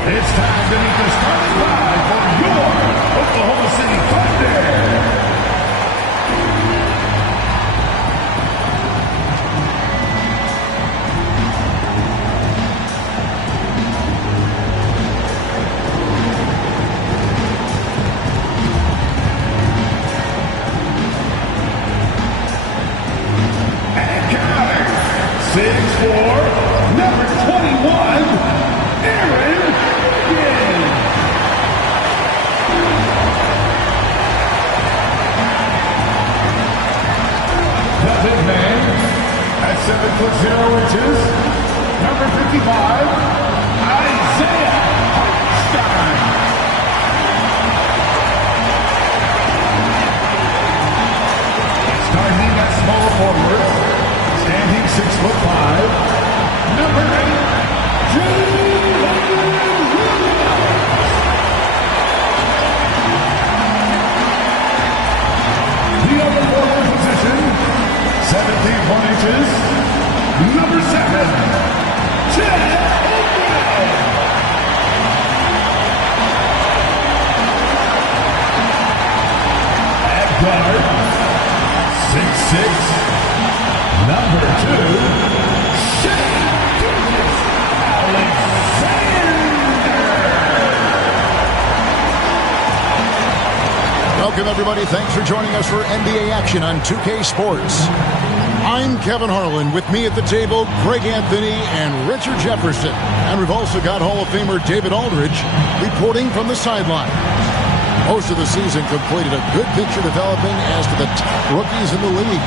It's time to meet the starting five for your Oklahoma City Thunder. And counters, 6'4", number 21, Aaron. The big man at 7'0", number 55, Isaiah Hartenstein. Starting at small forward, standing 6'5", number 8, the other forward position, 17 inches, number 7, Ted O'Brien. At guard, 6'6", number 2, Shea Alexander. Welcome, everybody. Thanks for joining us for NBA action on 2K Sports. I'm Kevin Harlan. With me at the table, Greg Anthony and Richard Jefferson. And we've also got Hall of Famer David Aldridge reporting from the sideline. Most of the season completed a good picture developing as to the top rookies in the league.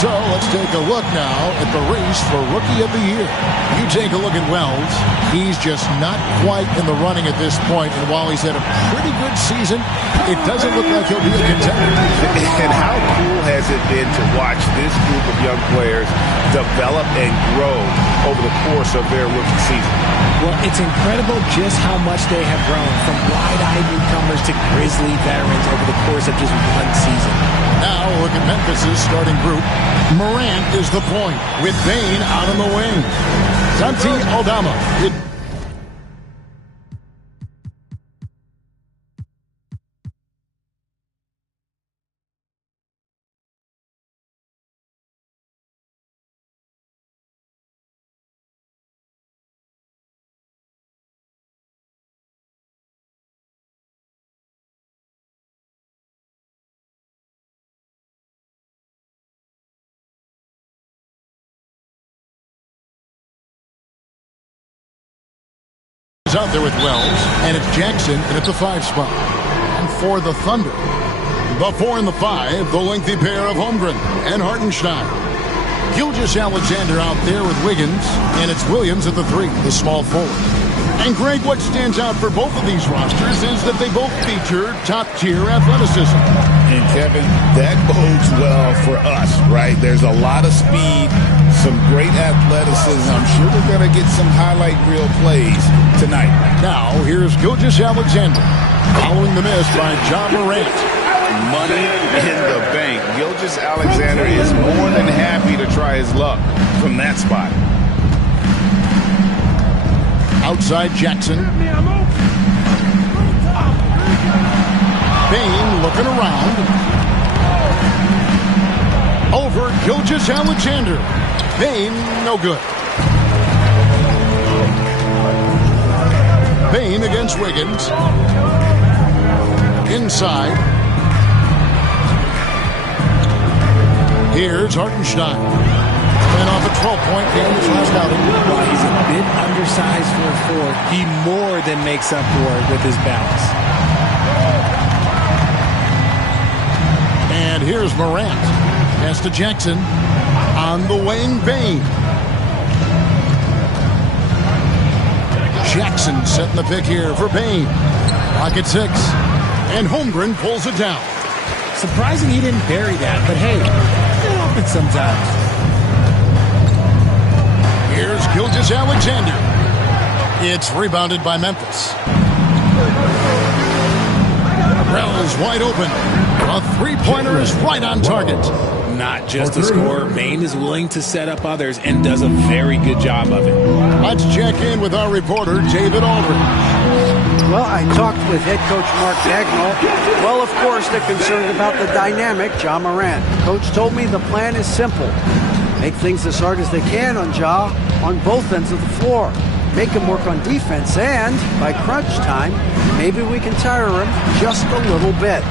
So let's take a look now at the race for Rookie of the Year. You take a look at Wells. He's just not quite in the running at this point. And while he's had a pretty good season, it doesn't look like he'll be a contender. And how cool has it been to watch this group of young players develop and grow over the course of their rookie season? Well, it's incredible just how much they have grown from wide-eyed newcomers to Grizzly veterans over the course of just one season. Now look at Memphis' starting group. Morant is the point with Bane out on the wing. Santi Aldama. Out there with Wells, and it's Jackson in at the 5 spot. And for the Thunder, the 4 and the 5, the lengthy pair of Holmgren and Hartenstein. Gilgeous-Alexander out there with Wiggins, and it's Williams at the 3, the small forward. And Greg, what stands out for both of these rosters is that they both feature top-tier athleticism. And Kevin, that bodes well for us, right? There's a lot of speed, some great athleticism. I'm sure we're going to get some highlight reel plays tonight. Now, here's Gilgeous-Alexander, following the miss by John Morant. Money in the bank. Gilgeous-Alexander is more than happy to try his luck from that spot. Outside Jackson. Bane looking around. Over Gilgeous-Alexander. Bane, no good. Bane against Wiggins. Inside. Here's Hartenstein. And off a 12-point game this last outing. While he's a bit undersized for a forward, he more than makes up for it with his balance. And here's Morant. Pass to Jackson. On the wing, Bane. Jackson setting the pick here for Bane. Clock at 6. And Holmgren pulls it down. Surprising he didn't bury that, but hey, it happens sometimes. Here's Gilgeous-Alexander. It's rebounded by Memphis. Wells wide open. A three-pointer is right on target. Not just a scorer, Bane is willing to set up others and does a very good job of it. Let's check in with our reporter, David Aldridge. Well, I talked with head coach Mark Dagnall. Well, of course, they're concerned about the dynamic Ja Morant. Coach told me the plan is simple. Make things as hard as they can on Ja on both ends of the floor. Make him work on defense, and by crunch time, maybe we can tire him just a little bit.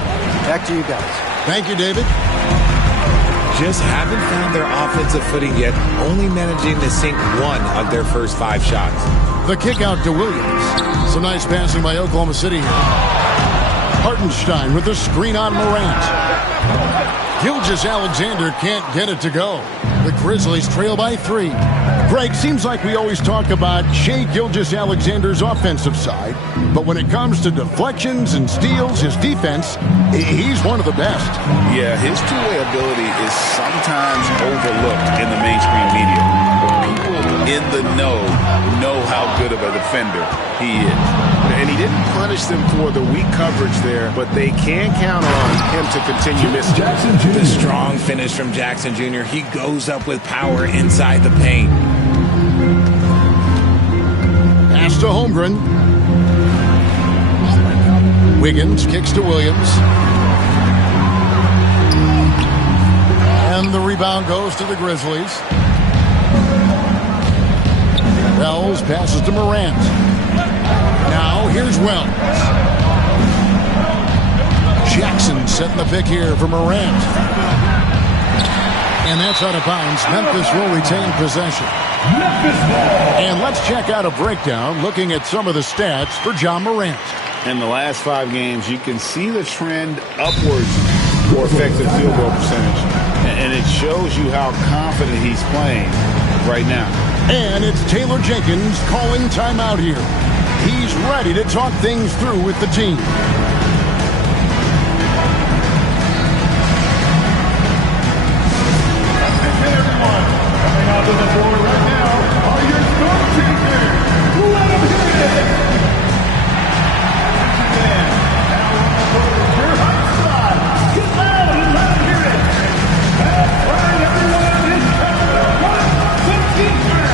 Back to you guys. Thank you, David. Just haven't found their offensive footing yet, only managing to sink one of their first 5 shots. The kick out to Williams. Some nice passing by Oklahoma City here. Hartenstein with the screen on Morant. Gilgeous-Alexander can't get it to go. The Grizzlies trail by 3. Greg, seems like we always talk about Shai Gilgeous-Alexander's offensive side, but when it comes to deflections and steals, his defense, he's one of the best. Yeah, his two-way ability is sometimes overlooked in the mainstream media. People in the know how good of a defender he is. And he didn't punish them for the weak coverage there, but they can count on him to continue missing. The strong finish from Jackson Jr. He goes up with power inside the paint. Pass to Holmgren. Wiggins kicks to Williams. And the rebound goes to the Grizzlies. Wells passes to Morant. Now here's Wells. Jackson setting the pick here for Morant. And that's out of bounds. Memphis will retain possession. And let's check out a breakdown looking at some of the stats for Ja Morant. In the last 5 games, you can see the trend upwards for effective field goal percentage. And it shows you how confident he's playing right now. And it's Taylor Jenkins calling timeout here. He's ready to talk things through with the team. Hey everyone, coming out to the floor right now are your Storm Troopers. Let them hear it. And now on the floor is your hot spot. Get loud and let them hear it. That's right, everyone. It's time to watch some defense.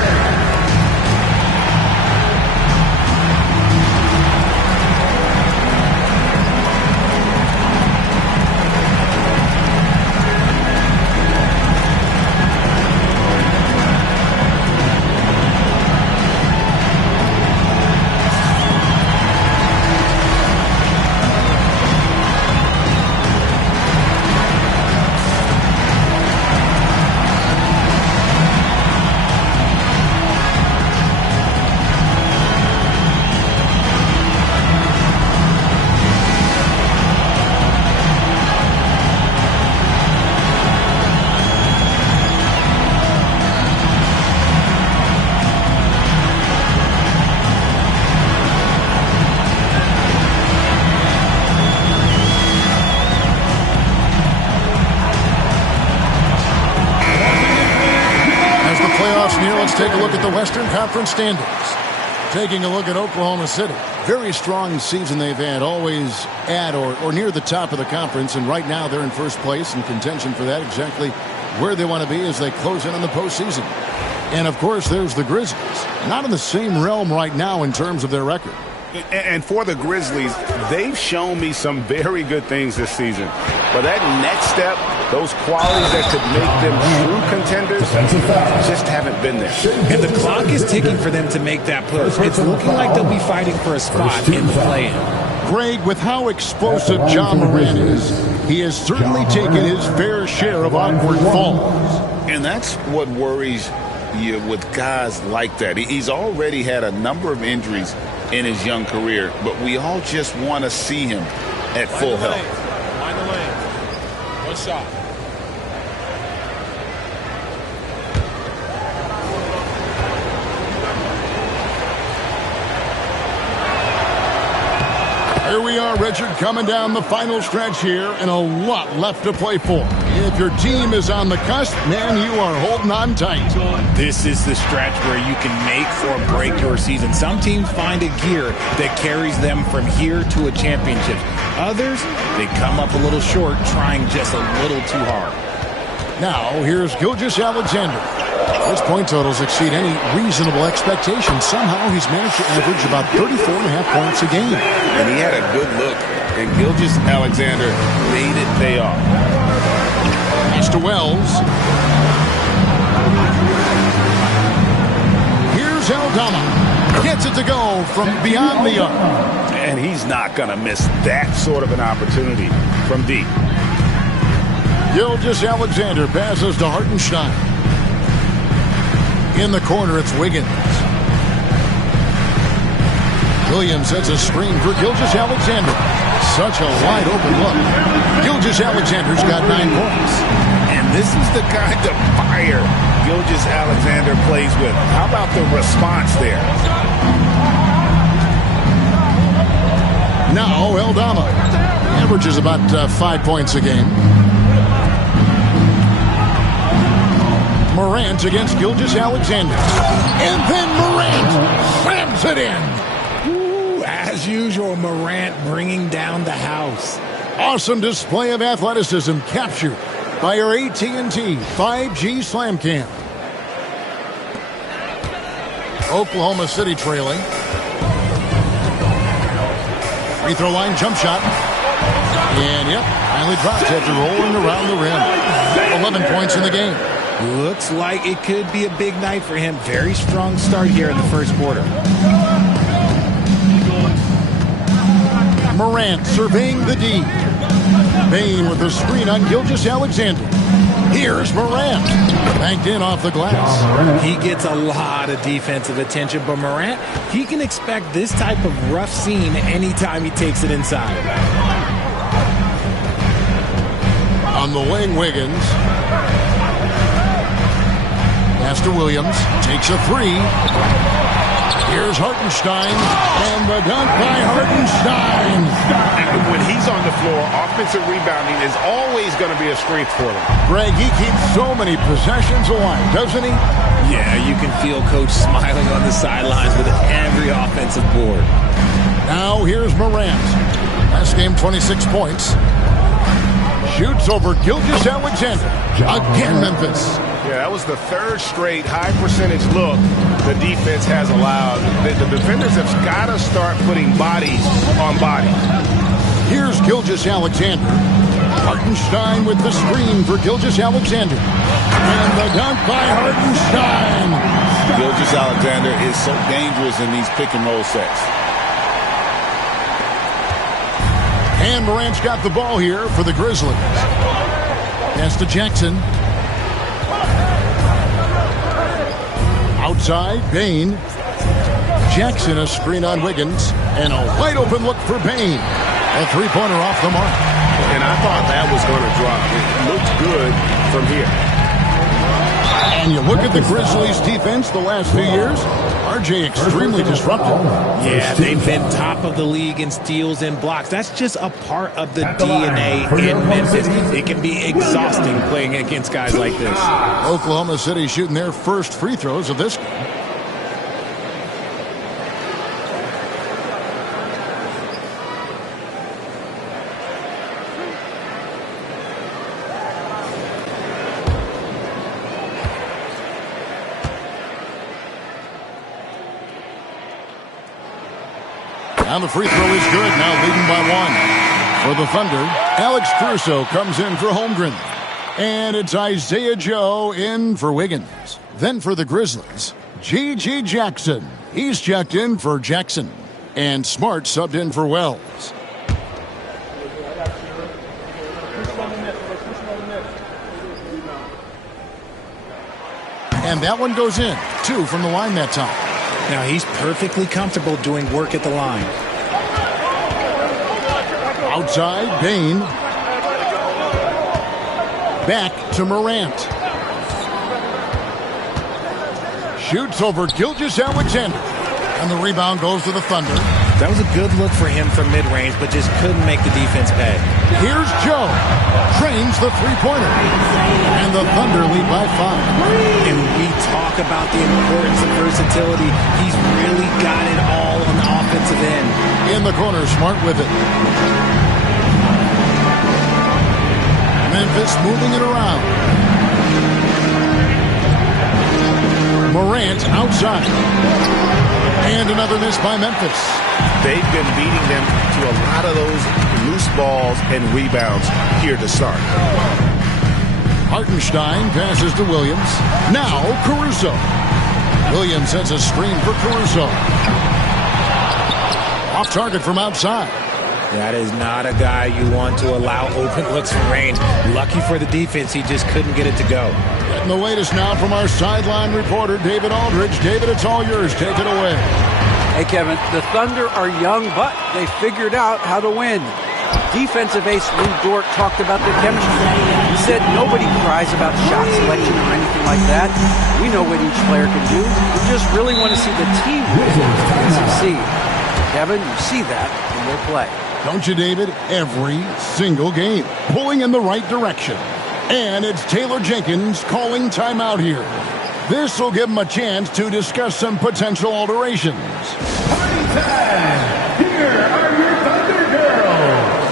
Let's take a look at the Western Conference standings. Taking a look at Oklahoma City. Very strong season they've had, always at or near the top of the conference, and right now they're in first place in contention for that, exactly where they want to be as they close in on the postseason. And, of course, there's the Grizzlies. Not in the same realm right now in terms of their record. And for the Grizzlies, they've shown me some very good things this season. But that next step, those qualities that could make them true contenders, just haven't been there. And the clock is ticking for them to make that push. It's looking like they'll be fighting for a spot in the play-in. Greg, with how explosive Ja Morant is, he has certainly taken his fair share of awkward falls. And that's what worries you with guys like that. He's already had a number of injuries in his young career, but we all just want to see him at full health. Find the lane. One shot. Here we are, Richard, coming down the final stretch here, and a lot left to play for. If your team is on the cusp, man, you are holding on tight. This is the stretch where you can make or break your season. Some teams find a gear that carries them from here to a championship. Others, they come up a little short, trying just a little too hard. Now, here's Gilgeous-Alexander. His point totals exceed any reasonable expectation. Somehow he's managed to average about 34.5 points a game. And he had a good look, and Gilgeous-Alexander made it pay off. Pass to Wells. Here's Aldama. Gets it to go from beyond the arc. And he's not going to miss that sort of an opportunity from deep. Gilgeous-Alexander passes to Hartenstein. In the corner, it's Wiggins. Williams sets a screen for Gilgeous-Alexander. Such a wide open look. Gilgeous-Alexander's got 9 points. And this is the kind of fire Gilgeous-Alexander plays with. How about the response there? Now Aldama averages about 5 points a game. Morant against Gilgeous-Alexander. And then Morant slams it in. Ooh, as usual, Morant bringing down the house. Awesome display of athleticism captured by our AT&T 5G Slam Cam. Oklahoma City trailing. Free throw line jump shot. And yep, finally dropped after rolling around the rim. 11 points in the game. Looks like it could be a big night for him. Very strong start here in the first quarter. Morant surveying the D. Bane with a screen on Gilgeous-Alexander. Here's Morant. Banked in off the glass. He gets a lot of defensive attention, but Morant, he can expect this type of rough scene anytime he takes it inside. On the wing, Wiggins. Pass to Williams. Takes a 3. Here's Hartenstein. And the dunk by Hartenstein. When he's on the floor, offensive rebounding is always going to be a strength for him. Greg, he keeps so many possessions alive, doesn't he? Yeah, you can feel Coach smiling on the sidelines with every offensive board. Now here's Morant. Last game, 26 points. Shoots over Gilgeous-Alexander. Again, Memphis. Yeah, that was the third straight high percentage look the defense has allowed. The defenders have got to start putting bodies on bodies. Here's Gilgeous-Alexander. Hartenstein with the screen for Gilgeous-Alexander. And the dunk by Hartenstein. Gilgeous-Alexander is so dangerous in these pick and roll sets. And Morant's got the ball here for the Grizzlies. Pass to Jackson. Outside, Bane. Jackson a screen on Wiggins. And a wide open look for Bane. A three-pointer off the mark. And I thought that was going to drop. It looked good from here. And you look at the Grizzlies' defense the last few years. RJ extremely disruptive. Yeah, they've been top of the league in steals and blocks. That's just a part of the DNA in Memphis. It can be exhausting playing against guys like this. Oklahoma City shooting their first free throws of this game. And the free throw is good, now leading by 1. For the Thunder, Alex Caruso comes in for Holmgren. And it's Isaiah Joe in for Wiggins. Then for the Grizzlies, G.G. Jackson. He's checked in for Jackson. And Smart subbed in for Wells. And that one goes in. 2 from the line that time. Now he's perfectly comfortable doing work at the line. Outside, Bane. Back to Morant. Shoots over Gilgeous-Alexander. And the rebound goes to the Thunder. That was a good look for him from mid-range, but just couldn't make the defense pay. Here's Joe. Drains the three-pointer. And the Thunder lead by 5. And we talk about the importance of versatility. He's really got it all on the offensive end. In the corner, Smart with it. Memphis moving it around. Morant outside. And another miss by Memphis. They've been beating them to a lot of those loose balls and rebounds here to start. Hartenstein passes to Williams. Now Caruso. Williams sends a screen for Caruso. Off target from outside. That is not a guy you want to allow open looks from range. Lucky for the defense, he just couldn't get it to go. Getting the latest now from our sideline reporter, David Aldridge. David, it's all yours. Take it away. Hey, Kevin, the Thunder are young, but they figured out how to win. Defensive ace Lou Dort talked about the chemistry. He said nobody cries about shot selection or anything like that. We know what each player can do. We just really want to see the team win and succeed. Kevin, you see that in their play. Don't you, David? Every single game. Pulling in the right direction. And it's Taylor Jenkins calling timeout here. This will give him a chance to discuss some potential alterations. Party time! Here are your Thunder Girls!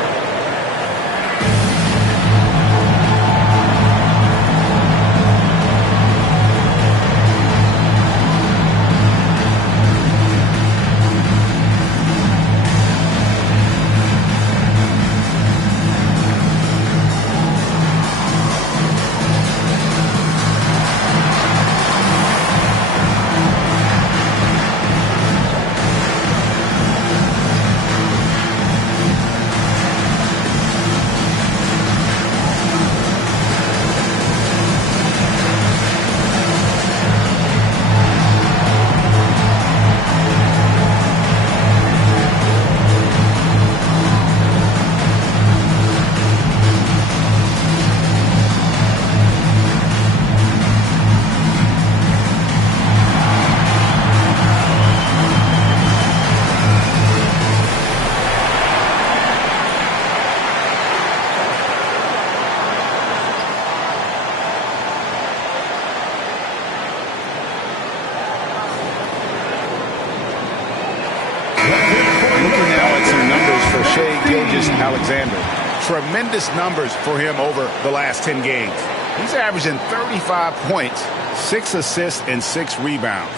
Alexander. Tremendous numbers for him over the last 10 games. He's averaging 35 points, 6 assists, and 6 rebounds.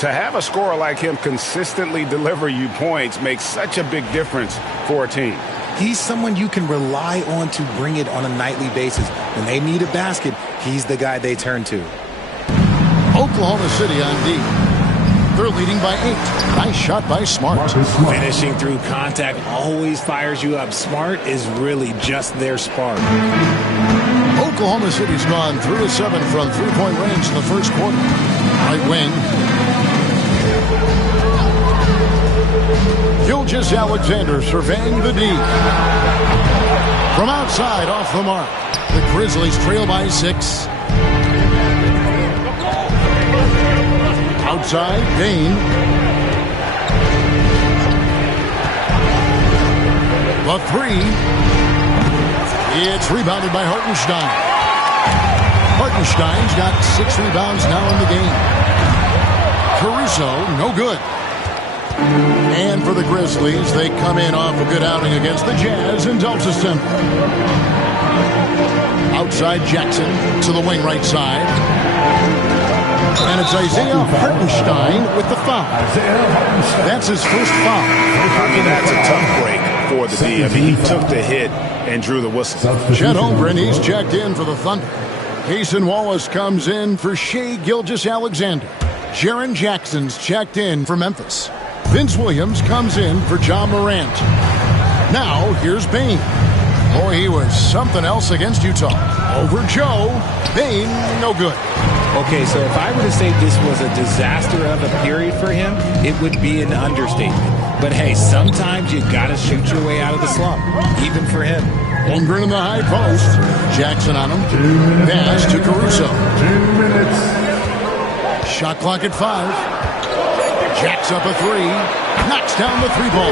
To have a scorer like him consistently deliver you points makes such a big difference for a team. He's someone you can rely on to bring it on a nightly basis. When they need a basket, he's the guy they turn to. Oklahoma City on D. They're leading by 8. Nice shot by Smart. Finishing through contact always fires you up. Smart is really just their spark. Oklahoma City's gone 3 of 7 from three-point range in the first quarter. Right wing. Gilgeous-Alexander surveying the D. From outside, off the mark. The Grizzlies trail by 6. Outside, Dane. The 3. It's rebounded by Hartenstein. Hartenstein's got 6 rebounds now in the game. Caruso, no good. And for the Grizzlies, they come in off a good outing against the Jazz in Delta Center. Outside, Jackson to the wing right side. And it's Isaiah Hartenstein with the foul. That's his first foul. I mean, that's a tough break for the D. I mean, he took the hit and drew the whistle. Chet Holmgren, he's checked in for the Thunder. Cason Wallace comes in for Shai Gilgeous-Alexander. Jaren Jackson's checked in for Memphis. Vince Williams comes in for Ja Morant. Now, here's Bane. Boy, he was something else against Utah. Over Joe. Bane, no good. Okay, so if I were to say this was a disaster of a period for him, it would be an understatement. But hey, sometimes you gotta shoot your way out of the slump, even for him. Holmgren in the high post. Jackson on him. Pass to Caruso. 2 minutes. Shot clock at 5. Jacks up a 3. Knocks down the 3-ball.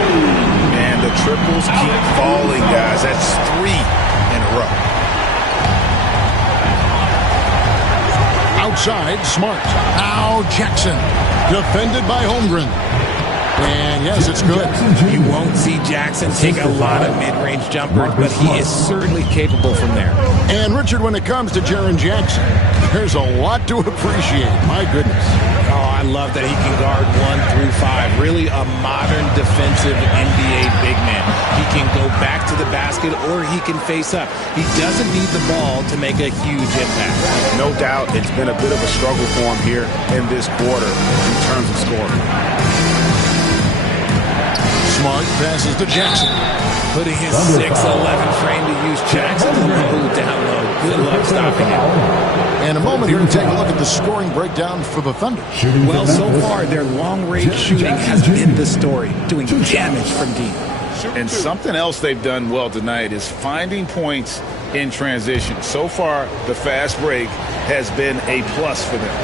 And the triples keep falling, guys. That's 3 in a row. Outside, Smart. Now Jackson. Defended by Holmgren. And yes, it's good. You won't see Jackson take a lot of mid-range jumpers, but he is certainly capable from there. And Richard, when it comes to Jaren Jackson, There's a lot to appreciate. My goodness. Oh, I love that he can guard 1 through 5. Really a modern defensive NBA big man. He can go back to the basket or he can face up. He doesn't need the ball to make a huge impact. No doubt it's been a bit of a struggle for him here in this quarter in terms of scoring. Smart passes to Jackson. Putting his 6'11 frame to use. Jackson low, down low. Good luck stopping him. And a moment here to take a look at the scoring breakdown for the Thunder. Well, so far, their long-range shooting has been the story, doing damage from deep. And something else they've done well tonight is finding points in transition. So far, the fast break has been a plus for them.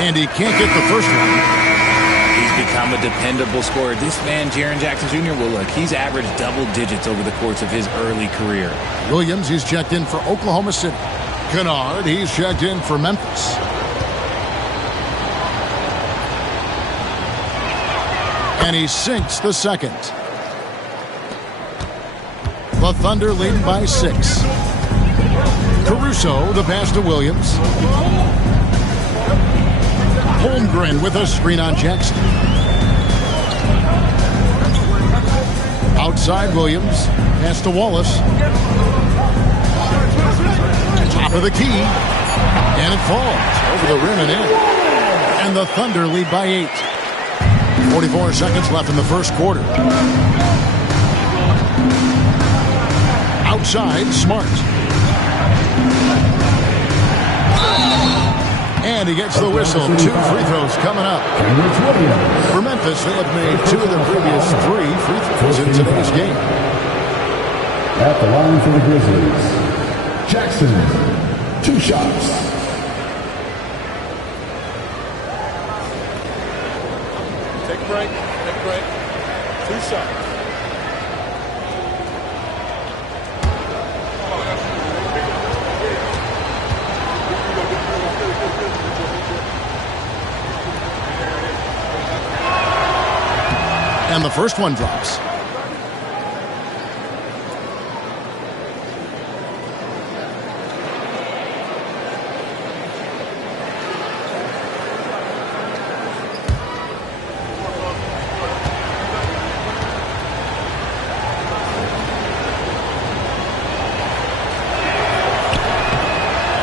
And he can't get the first one. He's become a dependable scorer. This man, Jaren Jackson Jr., well, look, he's averaged double digits over the course of his early career. Williams, he's checked in for Oklahoma City. Kennard, he's checked in for Memphis. And he sinks the second. The Thunder leading by 6. Caruso, the pass to Williams. Holmgren with a screen on Jackson. Outside Williams. Pass to Wallace. Top of the key. And it falls over the rim and in. And the Thunder lead by 8. 44 seconds left in the first quarter. Outside, Smart. And he gets the whistle. 2 free throws coming up. For Memphis, they have made 2 of their previous 3 free throws in today's game. At the line for the Grizzlies, Jackson, 2 shots. Take a break. 2 shots. And the first one drops.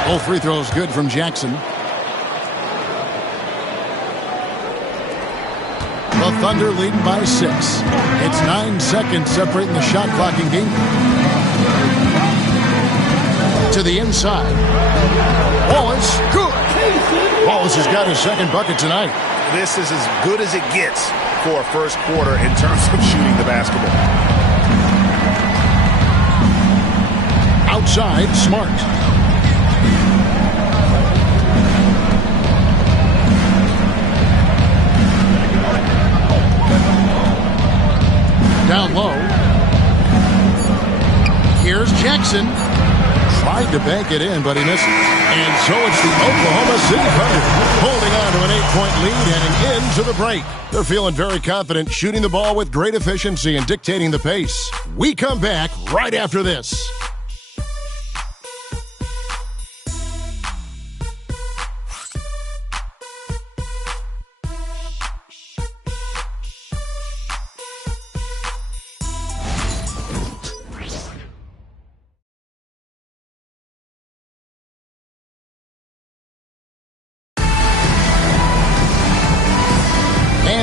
Both free throws good from Jackson. The Thunder leading by 6. It's 9 seconds separating the shot clock in game. To the inside. Wallace, good. Wallace has got his second bucket tonight. This is as good as it gets for a first quarter in terms of shooting the basketball. Outside, Smart. Down low. Here's Jackson. Tried to bank it in, but he misses. And so it's the Oklahoma City Thunder holding on to an 8-point lead heading into the break. They're feeling very confident, shooting the ball with great efficiency and dictating the pace. We come back right after this.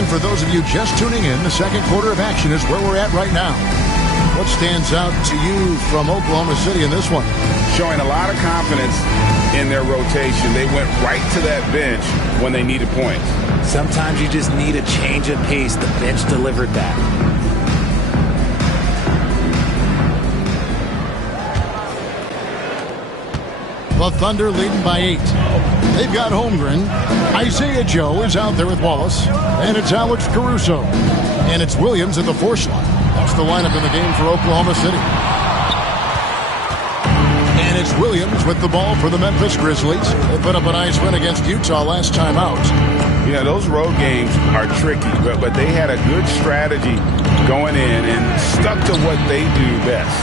For those of you just tuning in, the second quarter of action is where we're at right now. What stands out to you from Oklahoma City in this one? Showing a lot of confidence in their rotation. They went right to that bench when they needed points. Sometimes you just need a change of pace. The bench delivered that. The Thunder leading by 8. They've got Holmgren. Isaiah Joe is out there with Wallace. And it's Alex Caruso. And it's Williams at the 4 slot. That's the lineup in the game for Oklahoma City. And it's Williams with the ball for the Memphis Grizzlies. They put up a nice win against Utah last time out. Yeah, those road games are tricky, but they had a good strategy going in and stuck to what they do best.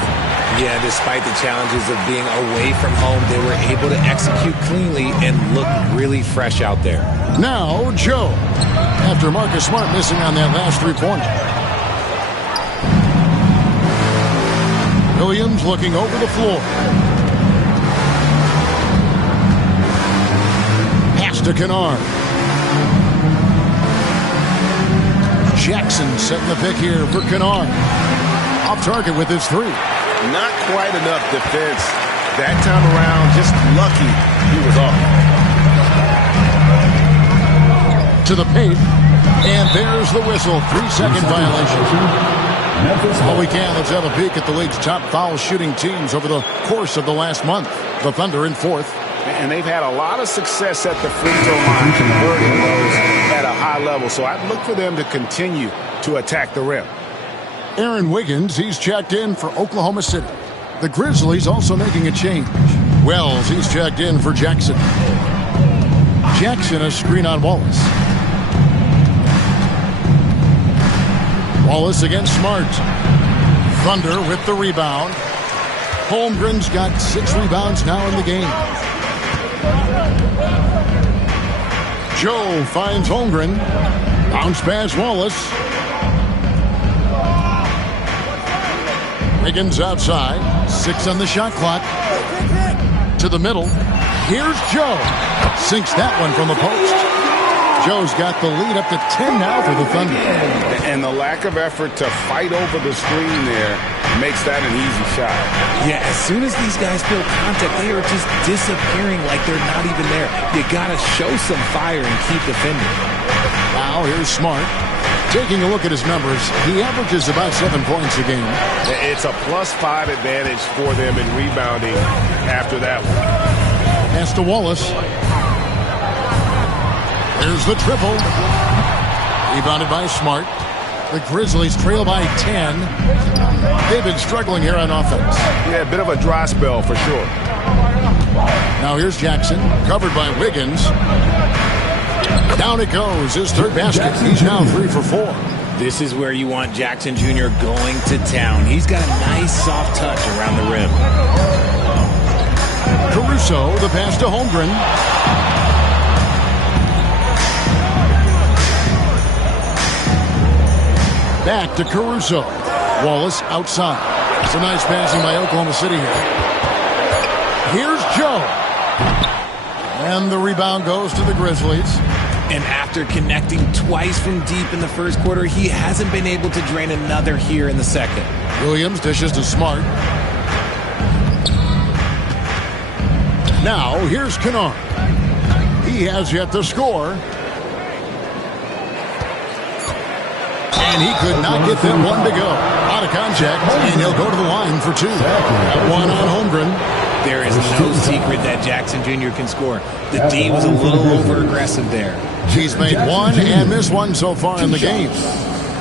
Yeah, despite the challenges of being away from home, they were able to execute cleanly and look really fresh out there. Now, Joe, after Marcus Smart missing on that last three-pointer. Williams looking over the floor. Pass to Kennard. Jackson setting the pick here for Kennard. Off target with his three. Not quite enough defense that time around. Just lucky he was off. To the paint. And there's the whistle. 3-second violation. Well, we can. Let's have a peek at the league's top foul shooting teams over the course of the last month. The Thunder in fourth. And they've had a lot of success at the free throw line, converting those at a high level. So I'd look for them to continue to attack the rim. Aaron Wiggins, he's checked in for Oklahoma City. The Grizzlies also making a change. Wells, he's checked in for Jackson. Jackson, a screen on Wallace. Wallace against Smart. Thunder with the rebound. Holmgren's got 6 rebounds now in the game. Joe finds Holmgren. Bounce pass Wallace. Wiggins outside. 6 on the shot clock. To the middle. Here's Joe. Sinks that one from the post. Joe's got the lead up to 10 now for the Thunder. And the lack of effort to fight over the screen there makes that an easy shot. Yeah, as soon as these guys feel contact, they are just disappearing like they're not even there. You got to show some fire and keep defending. Now here's Smart. Taking a look at his numbers, he averages about 7 points a game. It's a +5 advantage for them in rebounding after that one. Pass to Wallace. There's the triple. Rebounded by Smart. The Grizzlies trail by 10. They've been struggling here on offense. Yeah, a bit of a dry spell for sure. Now here's Jackson, covered by Wiggins. Down it goes, his third basket. He's now 3 for 4. This is where you want Jackson Jr. going to town. He's got a nice soft touch around the rim. Caruso, the pass to Holmgren. Back to Caruso. Wallace outside. It's a nice passing by Oklahoma City here. Here's Joe. And the rebound goes to the Grizzlies. And after connecting twice from deep in the first quarter, he hasn't been able to drain another here in the second. Williams dishes to Smart. Now, here's Kennard. He has yet to score. And he could not get that one to go. Out of contact, and he'll go to the line for 2. One on Holmgren. There is no secret that Jackson Jr. can score. The D was a little over-aggressive there. He's made 1 and missed 1 so far in the game.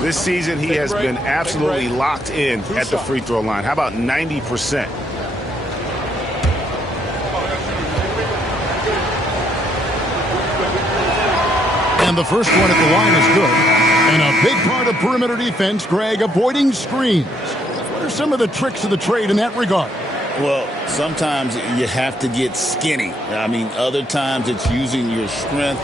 This season, he has been absolutely locked in at the free throw line. How about 90%? And the first one at the line is good. And a big part of perimeter defense, Greg, avoiding screens. What are some of the tricks of the trade in that regard? Well, sometimes you have to get skinny. I mean, other times it's using your strength.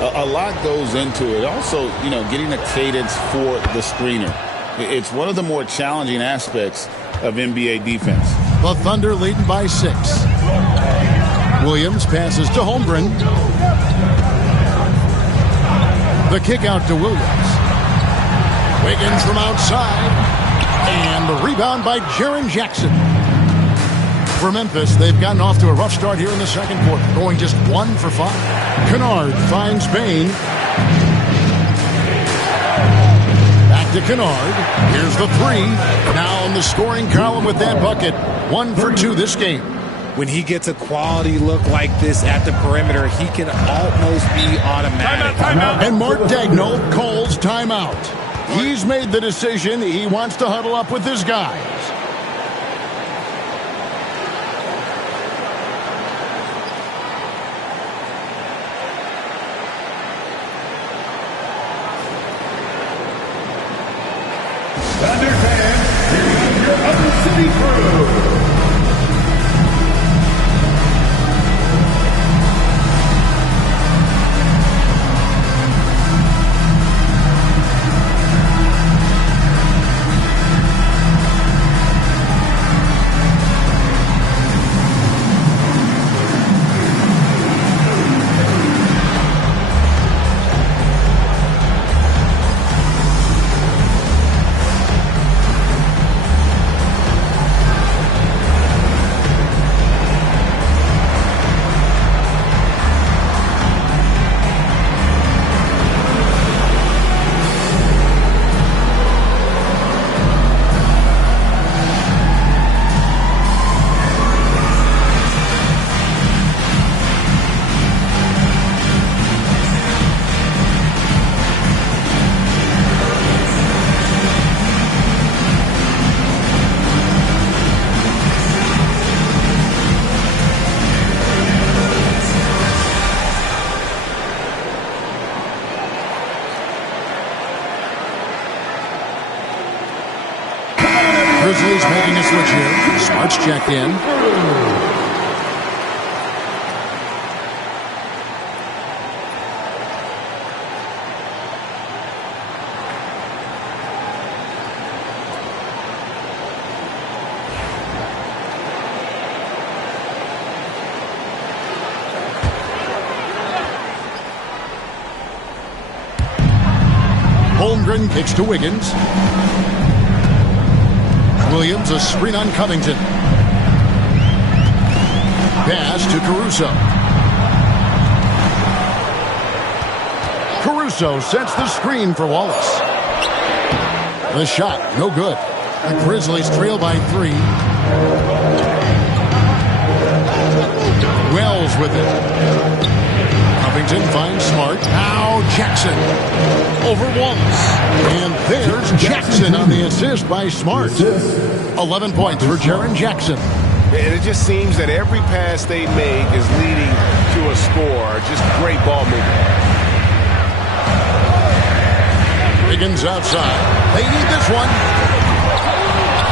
A lot goes into it. Also, getting a cadence for the screener. It's one of the more challenging aspects of NBA defense. The Thunder leading by 6. Williams passes to Holmgren. The kick out to Williams. Wiggins from outside. And the rebound by Jaren Jackson. For Memphis, they've gotten off to a rough start here in the second quarter, going just 1 for 5. Kennard finds Bain. Back to Kennard. Here's the 3. Now in the scoring column with that bucket. 1 for 2 this game. When he gets a quality look like this at the perimeter, he can almost be automatic. Timeout. And Mark Daigneault calls timeout. He's made the decision. He wants to huddle up with his guys. Thunder fans, here's your Oklahoma City crew. Grizzlies making a switch here. Smart's checked in. Holmgren kicks to Wiggins. Williams, a screen on Covington. Pass to Caruso. Caruso sets the screen for Wallace. The shot, no good. The Grizzlies trail by 3. Wells with it. Covington finds Smart. Now Jackson over Wallace. And there's Jackson on the assist by Smart. 11 points for Jaren Jackson. And it just seems that every pass they make is leading to a score. Just great ball movement. Wiggins outside. They need this one.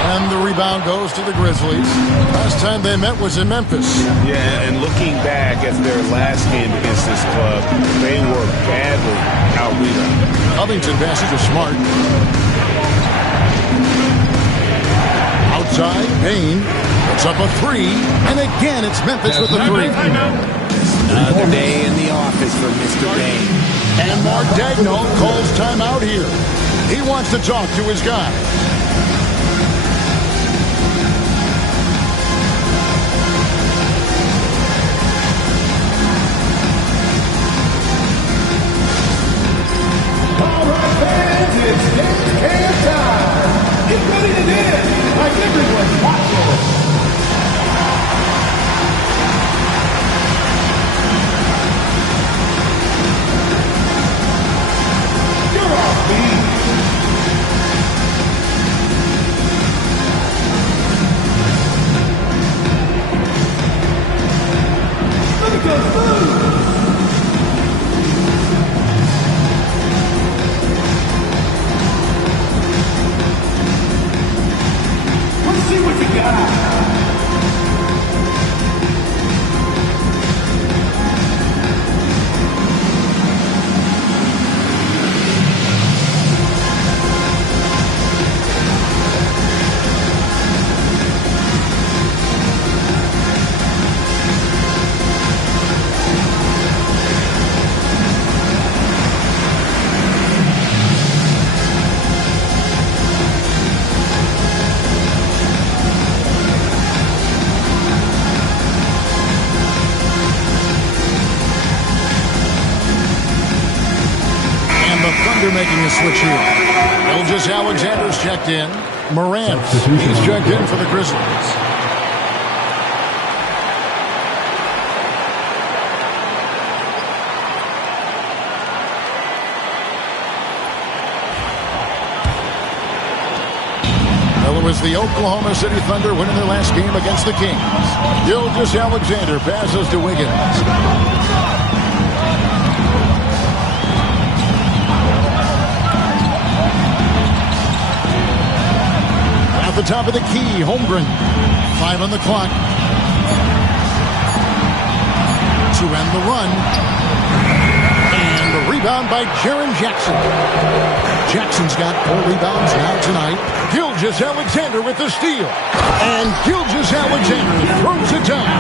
And the rebound goes to the Grizzlies. Last time they met was in Memphis. Yeah, and looking back at their last game against this club, they were badly out-rebounded. Covington passes to Smart. Outside, Payne puts up a 3. And again, it's Memphis with the 3. Another day in the office for Mr. Payne. And Mark Daigneault calls timeout here. He wants to talk to his guy. It's dance time. Get ready to dance like everyone's watching. You're off beat. Let it go through. See what you got. Making a switch here. Gilgeous Alexander's checked in. Morant, he's checked in for the Grizzlies. Well, it was the Oklahoma City Thunder winning their last game against the Kings. Gilgeous Alexander passes to Wiggins. The top of the key, Holmgren. 5 on the clock. To end the run. And the rebound by Jaren Jackson. Jackson's got 4 rebounds now tonight. Gilgeous Alexander with the steal. And Gilgeous Alexander throws it down.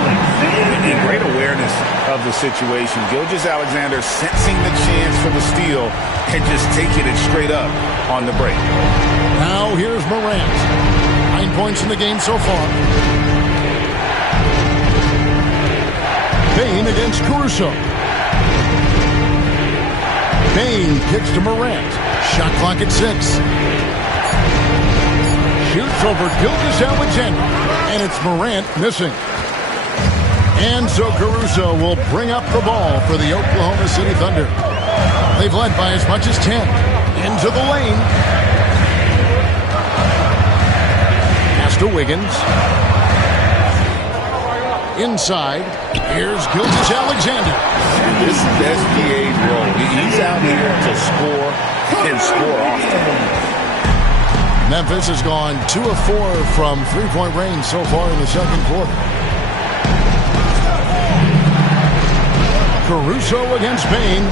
In great awareness of the situation. Gilgeous Alexander sensing the chance for the steal and just taking it straight up on the break. Now here's Morant. 9 points in the game so far. Payne against Caruso. Payne kicks to Morant. Shot clock at 6. Shoots over Gilgeous Alexander. And it's Morant missing. And so Caruso will bring up the ball for the Oklahoma City Thunder. They've led by as much as 10. Into the lane. To Wiggins. Inside. Here's Gilgeous Alexander. This is SGA's role. He's out here to score and score often. Memphis has gone 2 of 4 from three-point range so far in the second quarter. Caruso against Bain.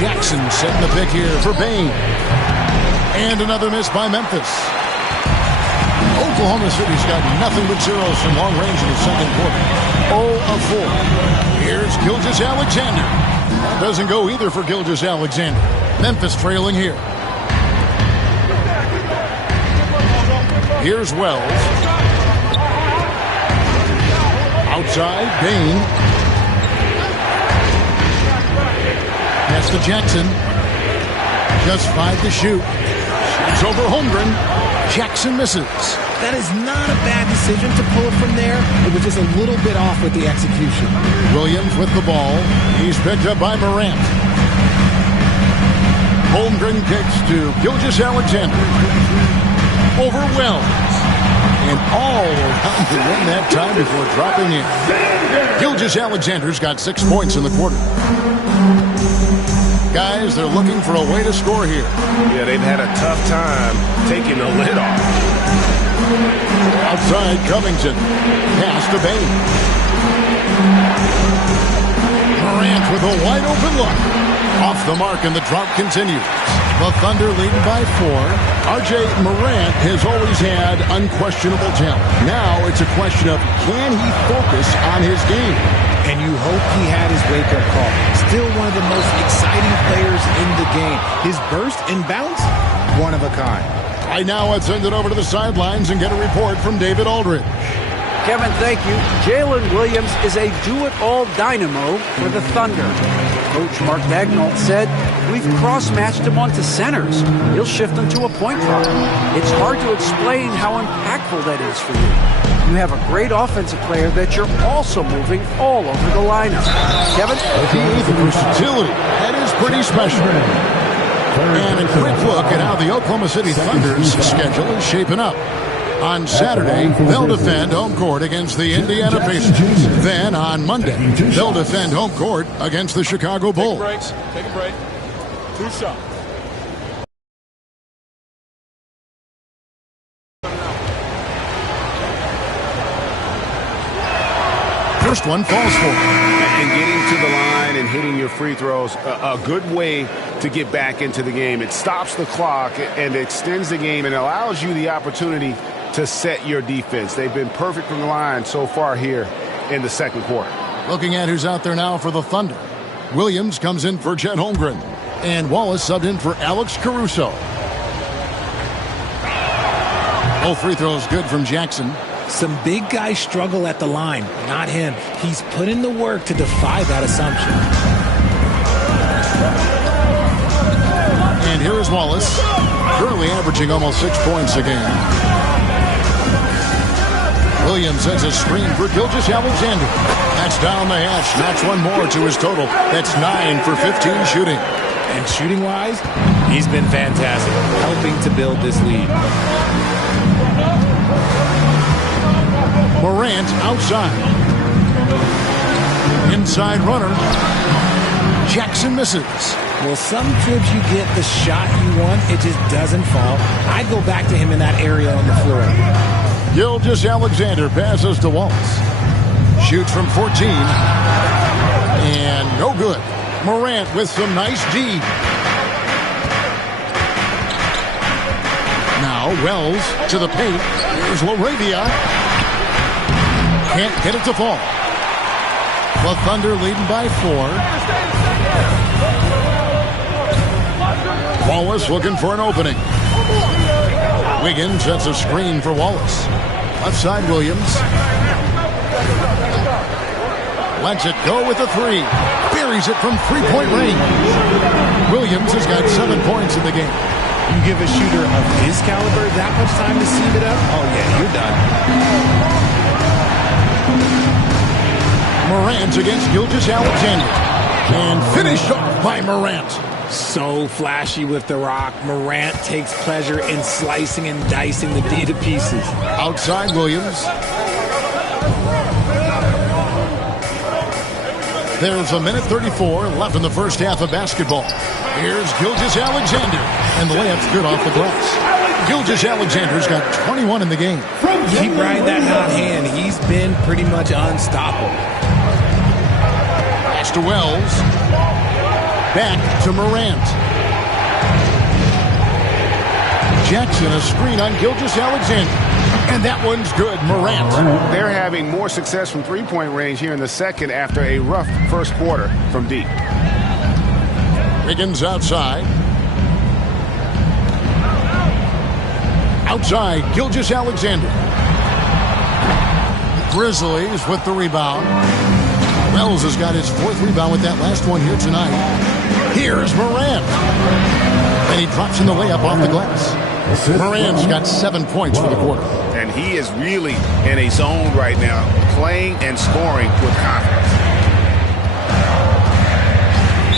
Jackson setting the pick here for Bain. And another miss by Memphis. Oklahoma City's got nothing but zeros from long range in the second quarter. 0 of 4. Here's Gilgeous-Alexander. That doesn't go either for Gilgeous-Alexander. Memphis trailing here. Here's Wells. Outside, Bain. Pass to Jackson. Just 5 to shoot. Shoots over Holmgren. Jackson misses. That is not a bad decision to pull it from there. It was just a little bit off with the execution. Williams with the ball. He's picked up by Morant. Holmgren kicks to Gilgeous-Alexander. Over Wells. And all around to win that time before dropping in. Gilgeous-Alexander's got 6 points in the quarter. Guys, they're looking for a way to score here. Yeah, they've had a tough time taking the lid off. Outside, Covington. Pass to Bain. Morant with a wide open look. Off the mark, and the drought continues. The Thunder leading by 4. R.J. Morant has always had unquestionable talent. Now it's a question of, can he focus on his game? And you hope he had his wake-up call. Still one of the most exciting players in the game. His burst and bounce, one of a kind. Right now, let's send it over to the sidelines and get a report from David Aldridge. Kevin, thank you. Jalen Williams is a do-it-all dynamo for the Thunder. Coach Mark Daigneault said, we've cross-matched him onto centers. He'll shift into a point guard. It's hard to explain how impactful that is for you. You have a great offensive player that you're also moving all over the lineup. Kevin? The versatility. That is pretty special. And a quick look at how the Oklahoma City Thunder's schedule is shaping up. On Saturday, they'll defend home court against the Indiana Pacers. Then on Monday, they'll defend home court against the Chicago Bulls. Take a break. 2 shots. First one falls for him. And getting to the line and hitting your free throws, a good way to get back into the game. It stops the clock and extends the game and allows you the opportunity to set your defense. They've been perfect from the line so far here in the second quarter. Looking at who's out there now for the Thunder. Williams comes in for Chet Holmgren. And Wallace subbed in for Alex Caruso. Both free throws good from Jackson. Some big guys struggle at the line. Not him. He's put in the work to defy that assumption. And here is Wallace. Currently averaging almost 6 points a game. Williams sends a screen for Gilgeous-Alexander. That's down the hash. Knocks one more to his total. That's 9 for 15 shooting. And shooting-wise, he's been fantastic, helping to build this lead. Morant outside. Inside runner. Jackson misses. Well, sometimes you get the shot you want, it just doesn't fall. I'd go back to him in that area on the floor. Gilgeous-Alexander passes to Wallace. Shoots from 14. And no good. Morant with some nice D. Now Wells to the paint. Here's LaRavia. Can't get it to fall. The Thunder leading by 4. Wallace looking for an opening. Wiggins sets a screen for Wallace. Left side, Williams. Lets it go with the 3. Buries it from three-point range. Williams has got 7 points in the game. You give a shooter of his caliber that much time to sieve it up, oh yeah, you're done. Morant against Gilgeous-Alexander. And finished off by Morant. So flashy with the rock. Morant takes pleasure in slicing and dicing the D to pieces. Outside Williams. There's a minute 34 left in the first half of basketball. Here's Gilgeous-Alexander. And the layup's good off the glass. Gilgeous-Alexander's got 21 in the game. Keep riding that hot hand. He's been pretty much unstoppable. Pass to Wells. Back to Morant. Jackson, a screen on Gilgeous-Alexander. And that one's good. Morant. They're having more success from three-point range here in the second after a rough first quarter from deep. Wiggins outside. Outside, Gilgeous-Alexander. Grizzlies with the rebound. Wells has got his fourth rebound with that last one here tonight. Here's Morant. And he drops in the layup off the glass. Morant's got 7 points for the quarter. And he is really in a zone right now, playing and scoring with confidence.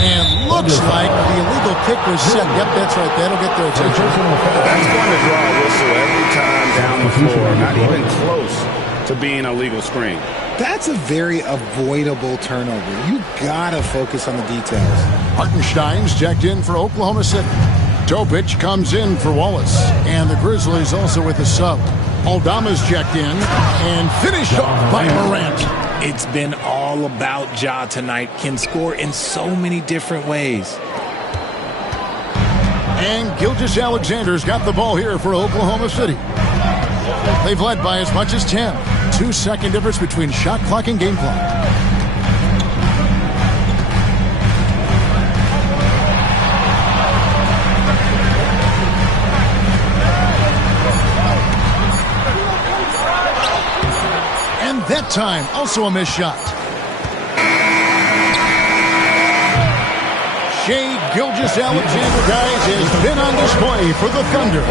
And looks like the illegal kick was set. Yep, that's right. That'll get their attention. That's going to draw a whistle every time down the floor. Not even close to being a legal screen. That's a very avoidable turnover. You gotta focus on the details. Hartenstein's checked in for Oklahoma City. Topic comes in for Wallace. And the Grizzlies also with a sub. Aldama's checked in and finished off by Morant. It's been all about Ja tonight. Can score in so many different ways. And Gilgeous-Alexander's got the ball here for Oklahoma City. They've led by as much as 10. 2-second difference between shot clock and game clock. And that time, also a missed shot. Shai Gilgeous-Alexander, guys, has been on display for the Thunder.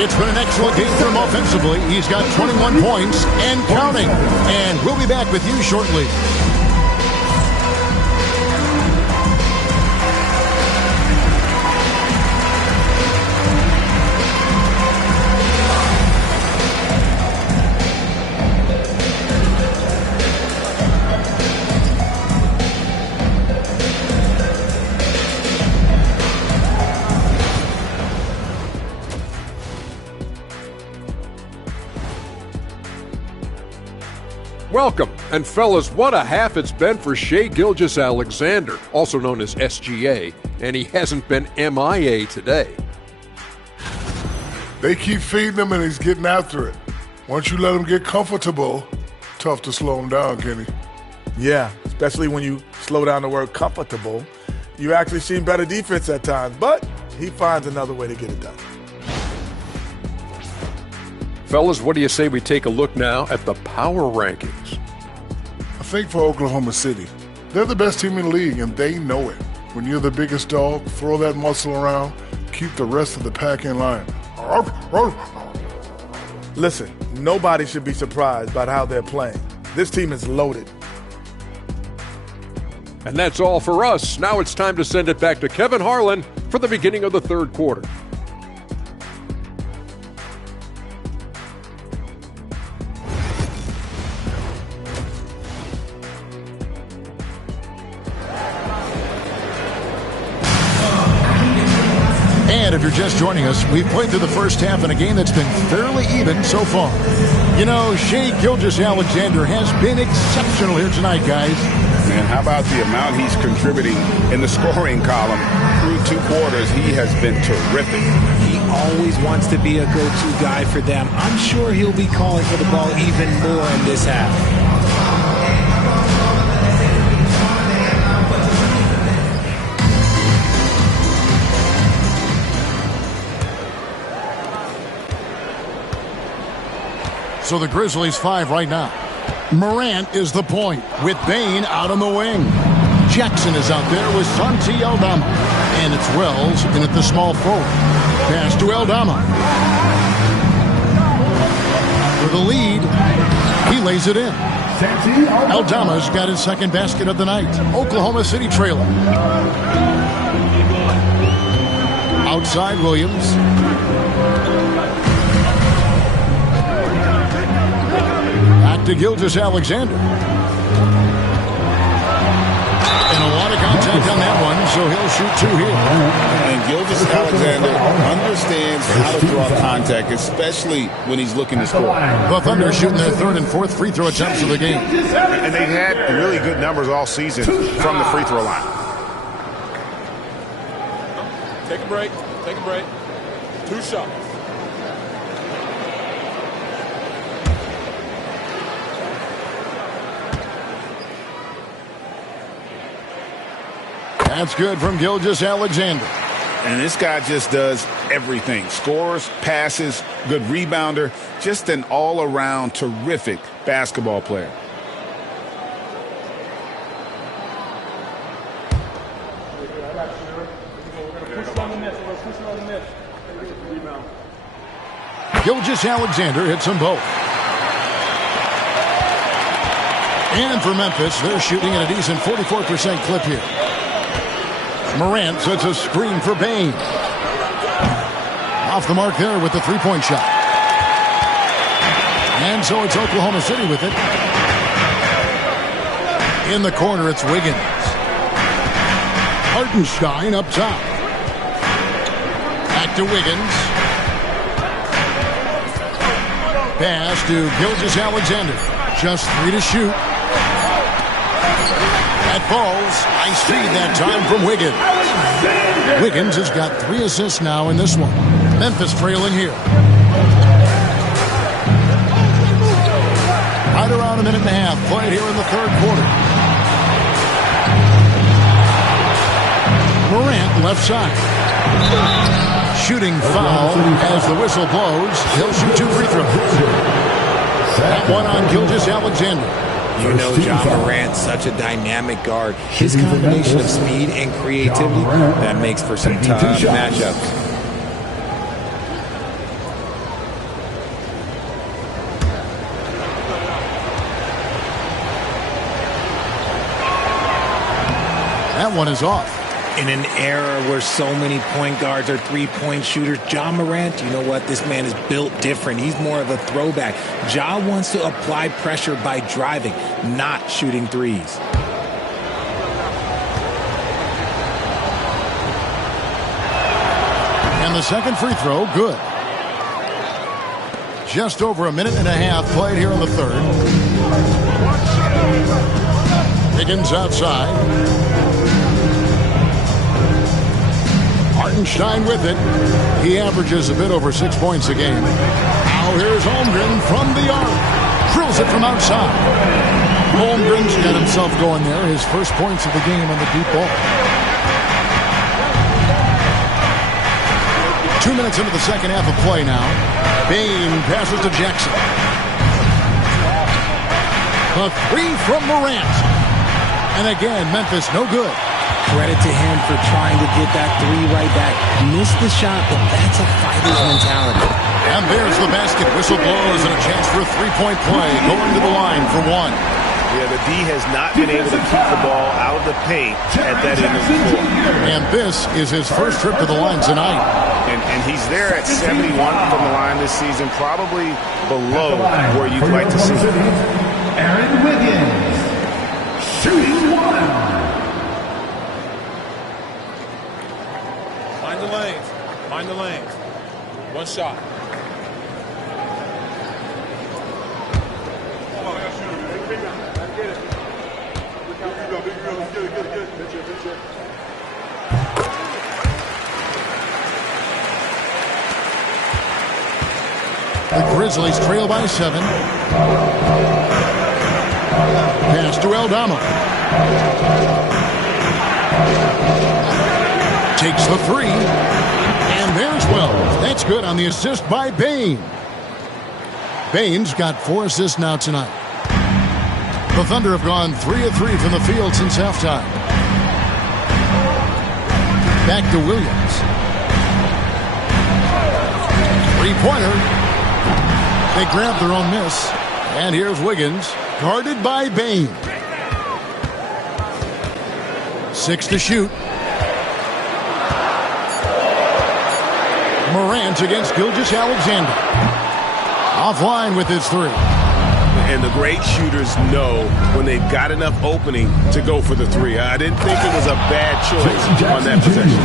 It's been an excellent game for him offensively. He's got 21 points and counting. And we'll be back with you shortly. Welcome, and fellas, what a half it's been for Shai Gilgeous-Alexander, also known as SGA, and he hasn't been MIA today. They keep feeding him and he's getting after it. Once you let him get comfortable, tough to slow him down, Kenny. Yeah, especially when you slow down the word comfortable. You actually see better defense at times, but he finds another way to get it done. Fellas, what do you say we take a look now at the power rankings? I think for Oklahoma City, they're the best team in the league and they know it. When you're the biggest dog, throw that muscle around, keep the rest of the pack in line. Listen, nobody should be surprised by how they're playing. This team is loaded. And that's all for us. Now it's time to send it back to Kevin Harlan for the beginning of the third quarter. And if you're just joining us, we've played through the first half in a game that's been fairly even so far. You know, Shai Gilgeous-Alexander has been exceptional here tonight, guys. Man, how about the amount he's contributing in the scoring column through 2 quarters? He has been terrific. He always wants to be a go-to guy for them. I'm sure he'll be calling for the ball even more in this half. So the Grizzlies 5 right now. Morant is the point with Bane out on the wing. Jackson is out there with Santi Aldama. And it's Wells in at the small forward. Pass to Aldama. For the lead, he lays it in. Aldama's got his second basket of the night. Oklahoma City trailing. Outside Williams. To Gilgeous-Alexander. And a lot of contact on that one, so he'll shoot 2 here. And Gilgeous-Alexander knows how to draw contact, especially when he's looking to score. The Thunder shooting their third and fourth free throw attempts of the game. And they've had really good numbers all season from the free throw line. Take a break. Take a break. 2 shots. That's good from Gilgeous-Alexander. And this guy just does everything. Scores, passes, good rebounder, just an all-around terrific basketball player. Gilgeous-Alexander hits them both. And for Memphis, they're shooting at a decent 44% clip here. Morant sets a screen for Bane. Off the mark there with the three-point shot. And so it's Oklahoma City with it. In the corner, it's Wiggins. Hartenstein up top. Back to Wiggins. Pass to Gilgeous-Alexander. Just 3 to shoot. That falls. Nice feed that time from Wiggins. Wiggins has got 3 assists now in this one. Memphis trailing here. Right around a minute and a half played here in the third quarter. Morant left side. Shooting foul as the whistle blows. He'll shoot 2 free throws. That one on Gilgeous-Alexander. You know John Morant, such a dynamic guard. His combination of speed and creativity, that makes for some tough matchups. That one is off. In an era where so many point guards are three-point shooters, John Morant, you know what? This man is built different. He's more of a throwback. Ja wants to apply pressure by driving, not shooting threes. And the second free throw, good. Just over a minute and a half played here in the third. Wiggins outside. Hartenstein with it. He averages a bit over 6 points a game. Now here's Holmgren from the arc. Drills it from outside. Holmgren's got himself going there. His first points of the game on the deep ball. 2 minutes into the second half of play now. Bane passes to Jackson. The 3 from Morant. And again, Memphis no good. Credit to him for trying to get that 3 right back. Missed the shot, but that's a fighter's mentality. And there's the basket. Whistle blows and a chance for a 3-point play. Going to the line for 1. Yeah, the D has not been able to keep the ball out of the paint at that end of the floor. And this is his first trip to the line tonight. And he's there at 71 from the line this season, probably below where you'd like to see him. Aaron Wiggins, shooting 1. Mind the lanes. Mind the lanes. 1 shot. The Grizzlies trail by 7. Pass to Aldama. Takes the 3. And there's Wells. That's good on the assist by Bane. Bane's got 4 assists now tonight. The Thunder have gone 3 of 3 from the field since halftime. Back to Williams. 3-pointer. They grab their own miss. And here's Wiggins, guarded by Bane. 6 to shoot. Morant against Gilgeous-Alexander. Offline with his 3. And the great shooters know when they've got enough opening to go for the 3. I didn't think it was a bad choice on that possession.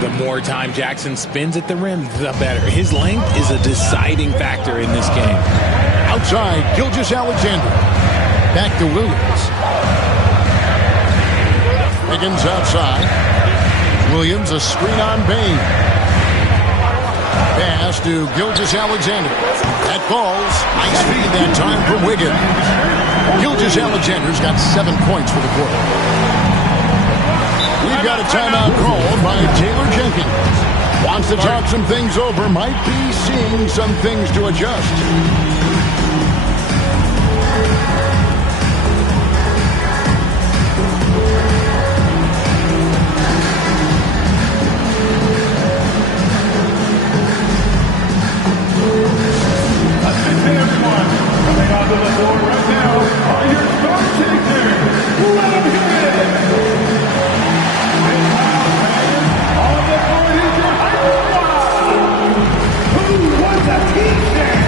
The more time Jackson spends at the rim, the better. His length is a deciding factor in this game. Outside, Gilgeous-Alexander. Back to Williams. Higgins outside. Williams, a screen on Bain. Pass to Gilgeous-Alexander. That falls. Nice feed that time from Wiggins. Gilgeous-Alexander's got 7 points for the quarter. We've got a timeout called by Taylor Jenkins. Wants to talk some things over. Might be seeing some things to adjust. Coming onto the board right now are your star chasers. Let them hear it. And now, fans, on the board is your high squad. Who wants a t-shirt?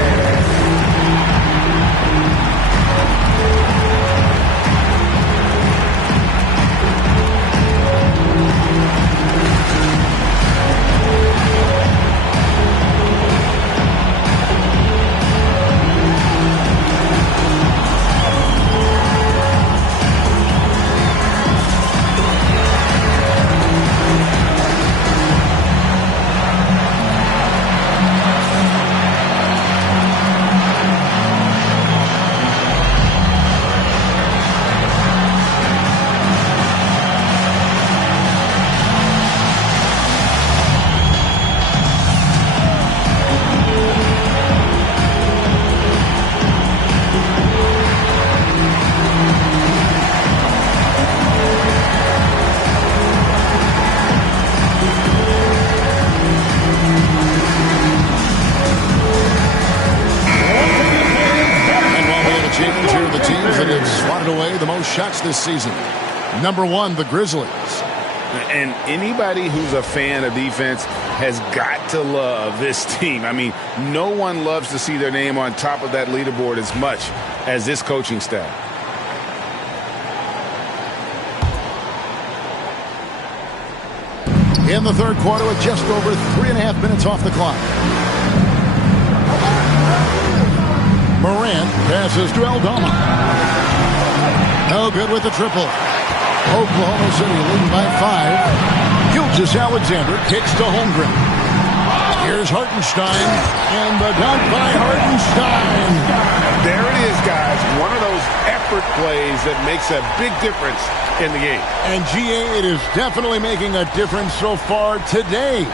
Shots this season. Number 1, the Grizzlies. And anybody who's a fan of defense has got to love this team. I mean, no one loves to see their name on top of that leaderboard as much as this coaching staff. In the third quarter with just over 3.5 minutes off the clock. Morant passes to Aldama. No good with the triple. Oklahoma City leading by 5. Gilgeous-Alexander kicks to Holmgren. Here's Hartenstein, and the dunk by Hartenstein. There it is, guys. One of those effort plays that makes a big difference in the game. And GA, it is definitely making a difference so far today.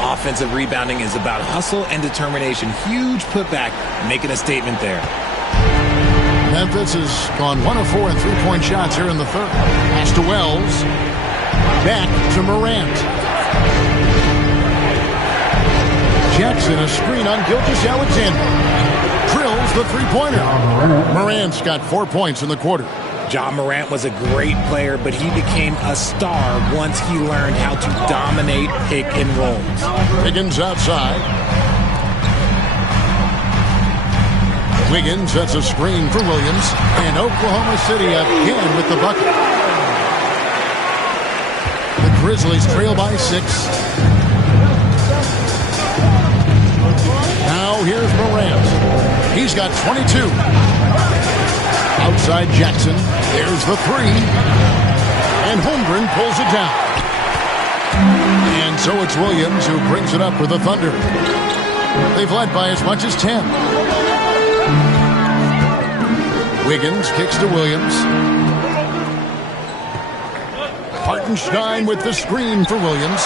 Offensive rebounding is about hustle and determination. Huge putback, making a statement there. Memphis has gone 1 of 4 in three-point shots here in the third. Pass to Wells. Back to Morant. Jackson, a screen on Gilgeous-Alexander. Drills the three-pointer. Morant's got 4 points in the quarter. Ja Morant was a great player, but he became a star once he learned how to dominate pick and rolls. Higgins outside. Wiggins sets a screen for Williams, and Oklahoma City again with the bucket. The Grizzlies trail by 6. Now here's Morant. He's got 22. Outside Jackson. There's the 3. And Holmgren pulls it down. And so it's Williams who brings it up for the Thunder. They've led by as much as 10. Wiggins kicks to Williams. Hartenstein with the screen for Williams.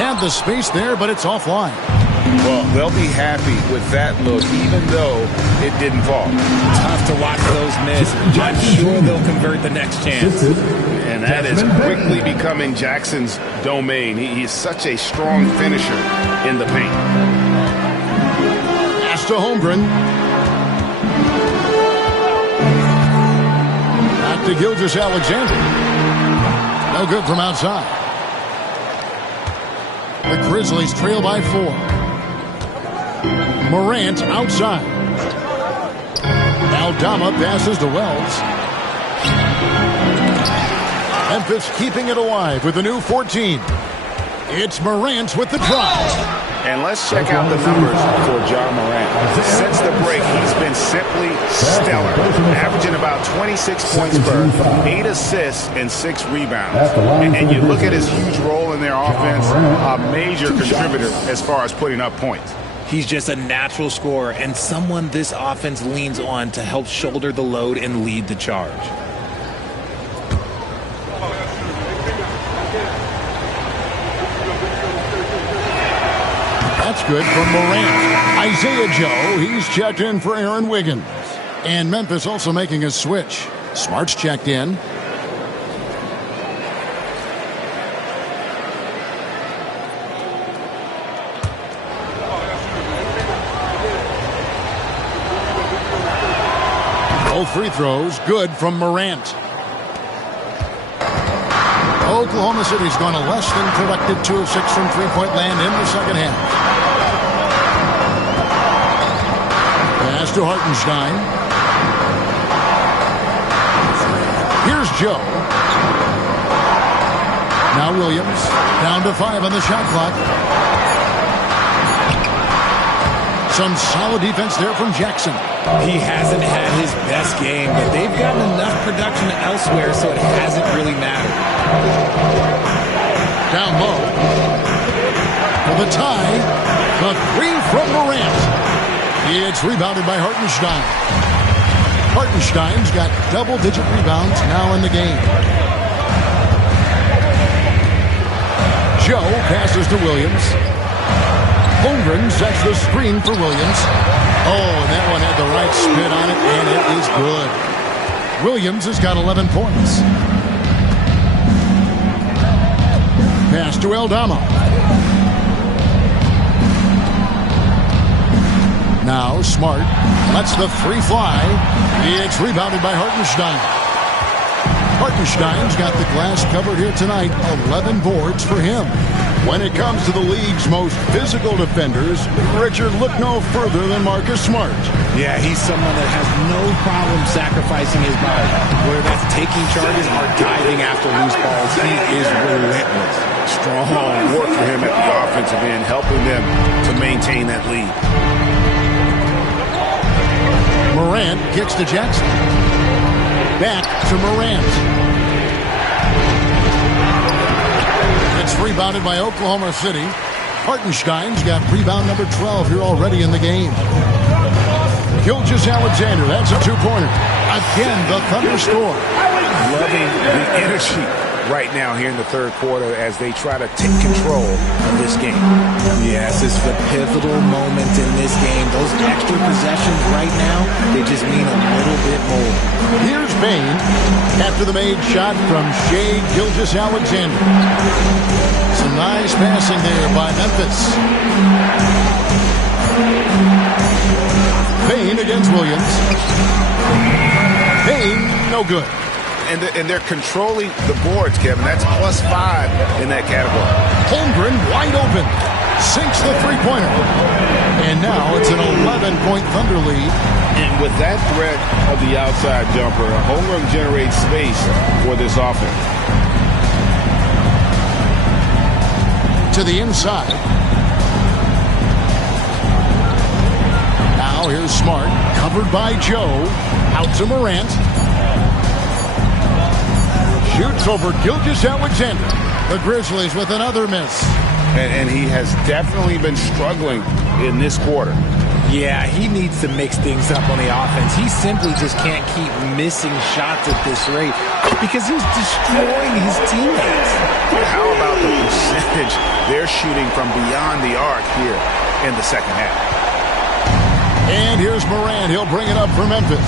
Had the space there, but it's offline. Well, they'll be happy with that look, even though it didn't fall. Tough to watch those miss. I'm sure they'll convert the next chance. And that is quickly becoming Jackson's domain. He's such a strong finisher in the paint. Pass to Holmgren. To Gilgeous-Alexander. No good from outside. The Grizzlies trail by 4. Morant outside. Aldama passes to Wells. Memphis keeping it alive with a new 14. It's Morant with the drive. And let's check out the numbers for Ja Morant. Since the break, he's been simply stellar, averaging about 26 points per, 8 assists, and 6 rebounds. And you look at his huge role in their offense, a major contributor as far as putting up points. He's just a natural scorer and someone this offense leans on to help shoulder the load and lead the charge. That's good from Morant. Isaiah Joe, he's checked in for Aaron Wiggins. And Memphis also making a switch. Smart's checked in. Both free throws good from Morant. Oklahoma City's gone a less than productive 2 of 6 from three-point land in the second half. Pass to Hartenstein. Here's Joe. Now Williams. Down to 5 on the shot clock. Some solid defense there from Jackson. He hasn't had his best game, but they've gotten enough production elsewhere, so it hasn't really mattered. Down low. For the tie. The 3 from Morant. It's rebounded by Hartenstein. Hartenstein's got double-digit rebounds now in the game. Joe passes to Williams. Holmgren sets the screen for Williams. Oh, and that one had the right spin on it, and it is good. Williams has got 11 points. Pass to Aldama. Now Smart lets the 3 fly. It's rebounded by Hartenstein. Hartenstein's got the glass covered here tonight. 11 boards for him. When it comes to the league's most physical defenders, Richard, look no further than Marcus Smart. Yeah, he's someone that has no problem sacrificing his body. Whether that's taking charges or diving after loose balls, he is relentless. Strong work for him at the offensive end, helping them to maintain that lead. Morant kicks to Jackson. Back to Morant. It's rebounded by Oklahoma City. Hartenstein's got rebound number 12 here already in the game. Gilgeous-Alexander, that's a 2-pointer. Again, the Thunder score. Loving the energy right now here in the third quarter as they try to take control of this game. Yes, it's the pivotal moment in this game. Those extra possessions right now, they just mean a little bit more. Here's Payne after the made shot from Shai Gilgeous-Alexander. Some nice passing there by Memphis. Payne against Williams. Payne, no good. And they're controlling the boards, Kevin. That's +5 in that category. Holmgren wide open. Sinks the three-pointer. And now it's an 11-point Thunder lead. And with that threat of the outside jumper, Holmgren generates space for this offense. To the inside. Now here's Smart. Covered by Joe. Out to Morant. Shoots over Gilgeous-Alexander. The Grizzlies with another miss. And he has definitely been struggling in this quarter. Yeah, he needs to mix things up on the offense. He simply just can't keep missing shots at this rate because he's destroying his teammates. How about the percentage they're shooting from beyond the arc here in the second half? And here's Morant. He'll bring it up for Memphis.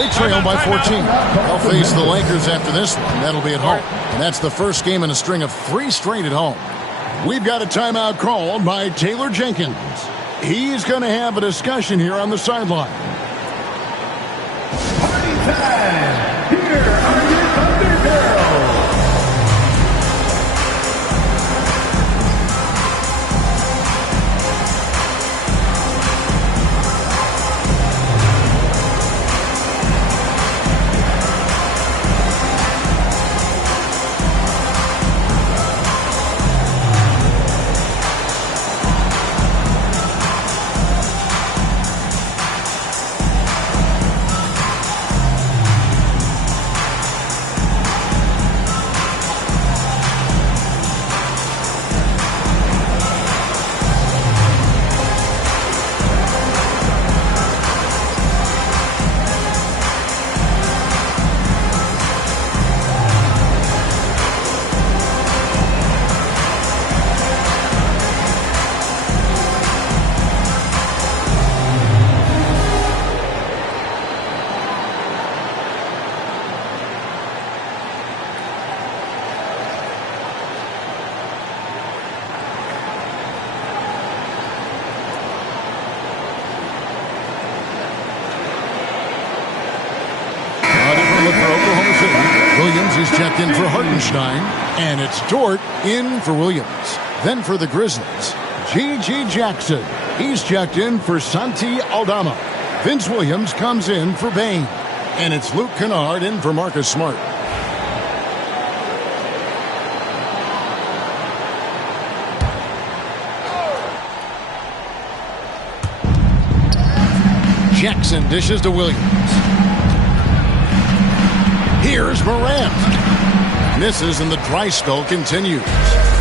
They trail by 14. They'll face the Lakers after this one. That'll be at home. And that's the first game in a string of 3 straight at home. We've got a timeout called by Taylor Jenkins. He's going to have a discussion here on the sideline. Party time! Here are your Thunder Girls! in. Williams is checked in for Hartenstein. And it's Dort in for Williams. Then for the Grizzlies, G.G. Jackson. He's checked in for Santi Aldama. Vince Williams comes in for Bain. And it's Luke Kennard in for Marcus Smart. Jackson dishes to Williams. Here's Morant. Misses and the dry spell continues.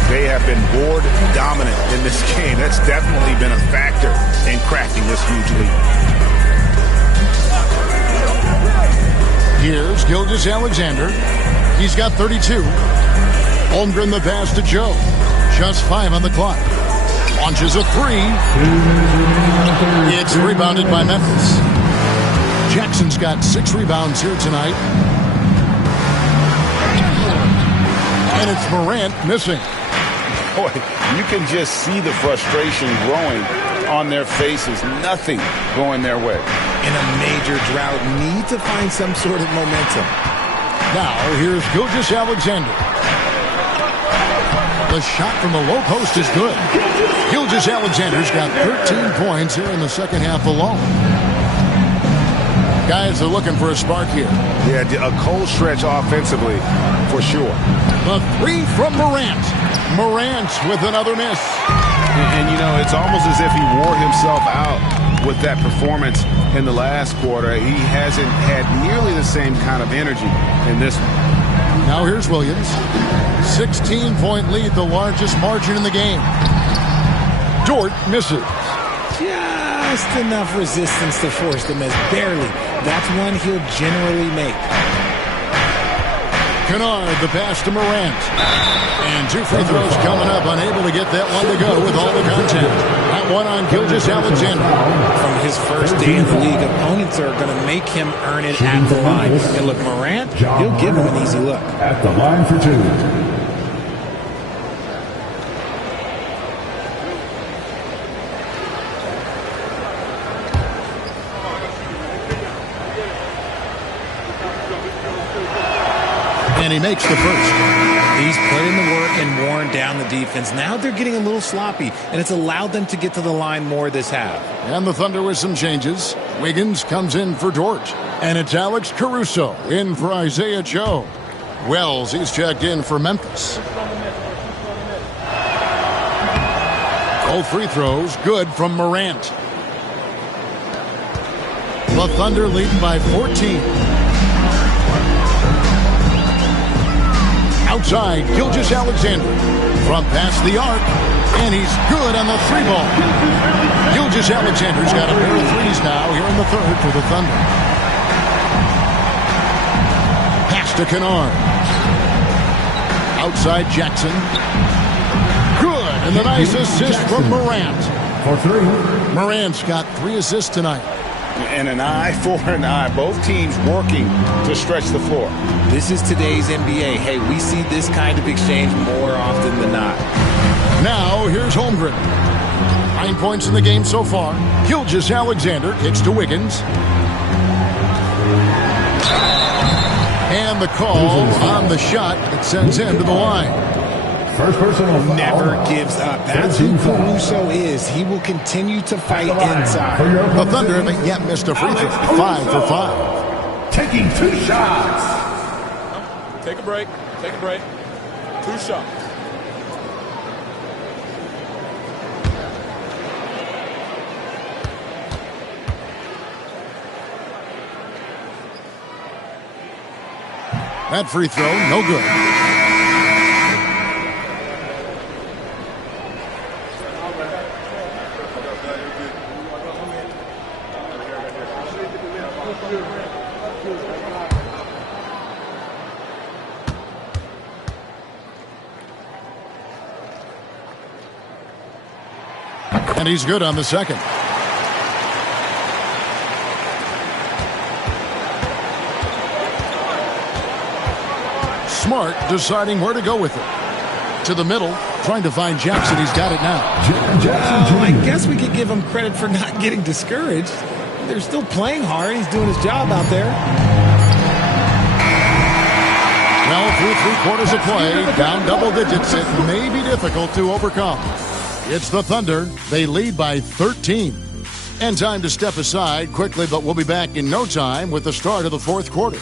They have been board dominant in this game. That's definitely been a factor in cracking this huge lead. Here's Gilgeous-Alexander. He's got 32. Holmgren the pass to Joe. Just 5 on the clock. Launches a 3. It's rebounded by Memphis. Jackson's got 6 rebounds here tonight. And it's Morant missing. Boy, you can just see the frustration growing on their faces. Nothing going their way. In a major drought, need to find some sort of momentum. Now, here's Gilgeous-Alexander. The shot from the low post is good. Gilgeous-Alexander's got 13 points here in the second half alone. Guys are looking for a spark here. Yeah, a cold stretch offensively, for sure. The 3 from Morant. Morant with another miss. And, you know, it's almost as if he wore himself out with that performance in the last quarter. He hasn't had nearly the same kind of energy in this one. Now here's Williams. 16-point lead, the largest margin in the game. Dort misses. Just enough resistance to force the miss. Barely. That's one he'll generally make. Kennard, the pass to Morant. And 2 free throws coming up. Unable to get that one to go with all the contact. That one on Gilgeous-Alexander. From his first day in the league, opponents are going to make him earn it at the line. And look, Morant, he'll give him an easy look. At the line for 2. And he makes the first. He's put in the work and worn down the defense. Now they're getting a little sloppy, and it's allowed them to get to the line more this half. And the Thunder with some changes. Wiggins comes in for Dort. And it's Alex Caruso in for Isaiah Joe. Wells, he's checked in for Memphis. Both free throws good from Morant. The Thunder leading by 14. Outside, Gilgeous-Alexander from past the arc, and he's good on the 3 ball. Gilgeous-Alexander's got a pair of 3s now here in the third for the Thunder. Pass to Kennard. Outside Jackson. Good, and the nice assist from Morant. For 3. Morant's got 3 assists tonight. And an eye for an eye. Both teams working to stretch the floor. This is today's NBA. Hey, we see this kind of exchange more often than not. Now, here's Holmgren. 9 points in the game so far. Gilgeous-Alexander kicks to Wiggins. And the call on the shot that sends him to the line. First personal foul. Never gives up. That's who Caruso is. He will continue to fight inside. The Thunder haven't yet missed a free throw. 5 for 5. Taking 2 shots. Take a break. Take a break. 2 shots. That free throw, no good. And he's good on the second. Smart deciding where to go with it. To the middle, trying to find Jackson. He's got it now. I guess we could give him credit for not getting discouraged. They're still playing hard. He's doing his job out there. Well, through 3 quarters of play, down double digits, it may be difficult to overcome. It's the Thunder. They lead by 13. And time to step aside quickly, but we'll be back in no time with the start of the 4th quarter.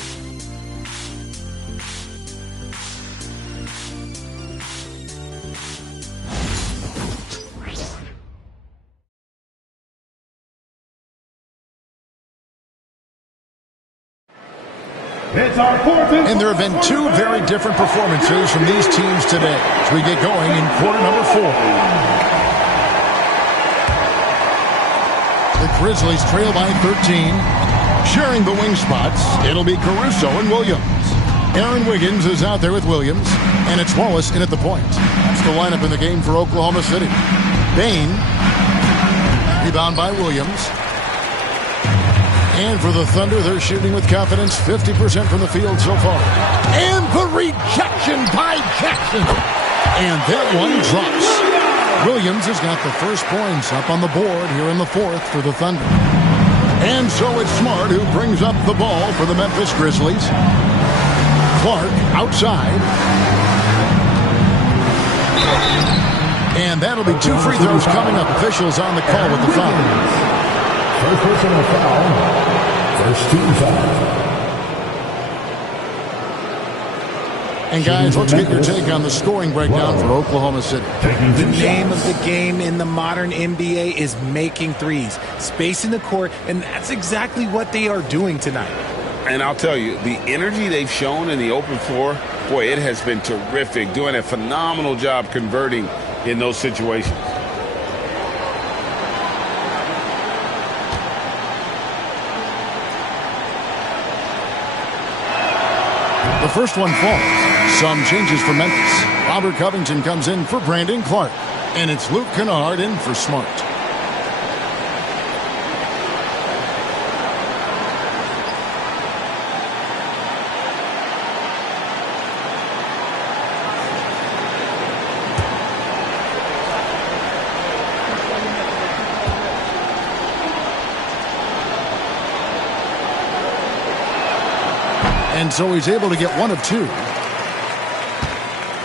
And there have been 2 very different performances from these teams today as we get going in quarter number 4. The Grizzlies trail by 13. Sharing the wing spots, it'll be Caruso and Williams. Aaron Wiggins is out there with Williams, and it's Wallace in at the point. That's the lineup in the game for Oklahoma City. Bain, rebound by Williams. And for the Thunder, they're shooting with confidence, 50% from the field so far. And the rejection by Jackson. And that one drops. Williams has got the first points up on the board here in the 4th for the Thunder. And so it's Smart who brings up the ball for the Memphis Grizzlies. Clark outside. And that'll be 2 free throws coming up. Officials on the call with the foul. First personal foul. First team foul. And guys, let's get your take on the scoring breakdown for Oklahoma City. The name of the game in the modern NBA is making threes, spacing the court, and that's exactly what they are doing tonight. And I'll tell you, the energy they've shown in the open floor, boy, it has been terrific, doing a phenomenal job converting in those situations. The first one falls. Some changes for Memphis. Robert Covington comes in for Brandon Clark. And it's Luke Kennard in for Smart. And so he's able to get 1 of 2.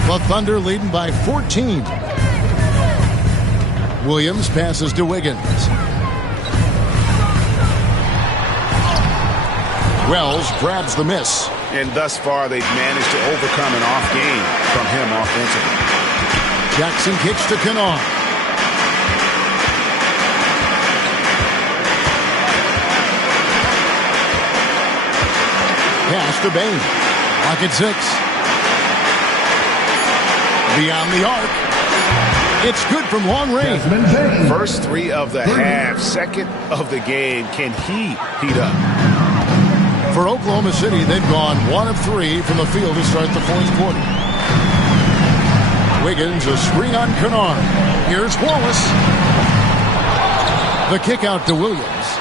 The Thunder leading by 14. Williams passes to Wiggins. Wells grabs the miss. And thus far, they've managed to overcome an off game from him offensively. Jackson kicks to Kennard. Pass to Bain. Clock at 6. Beyond the arc. It's good from long range. First 3 of the half. Second of the game. Can he heat up? For Oklahoma City, they've gone 1 of 3 from the field to start the 4th quarter. Wiggins, a screen on Kennard. Here's Wallace. The kick out to Williams.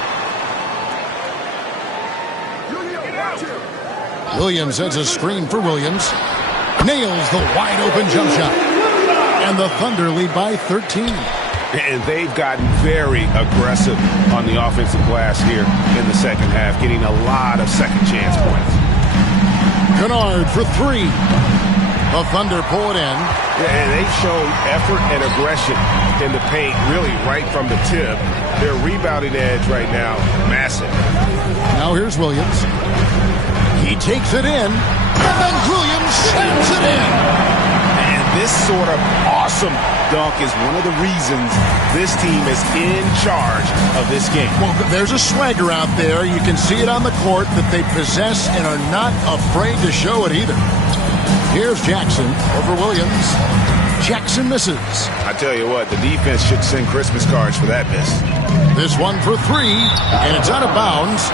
Williams sends a screen for Williams. Nails the wide-open jump shot. And the Thunder lead by 13. And they've gotten very aggressive on the offensive glass here in the second half, getting a lot of second chance points. Kennard for 3. The Thunder pull it in. Yeah, and they've shown effort and aggression in the paint, really right from the tip. Their rebounding edge right now, massive. Now here's Williams. He takes it in, and then Williams slams it in. And this sort of awesome dunk is one of the reasons this team is in charge of this game. Well, there's a swagger out there. You can see it on the court that they possess and are not afraid to show it either. Here's Jackson over Williams. Jackson misses. I tell you what, the defense should send Christmas cards for that miss. This one for 3, and it's out of bounds.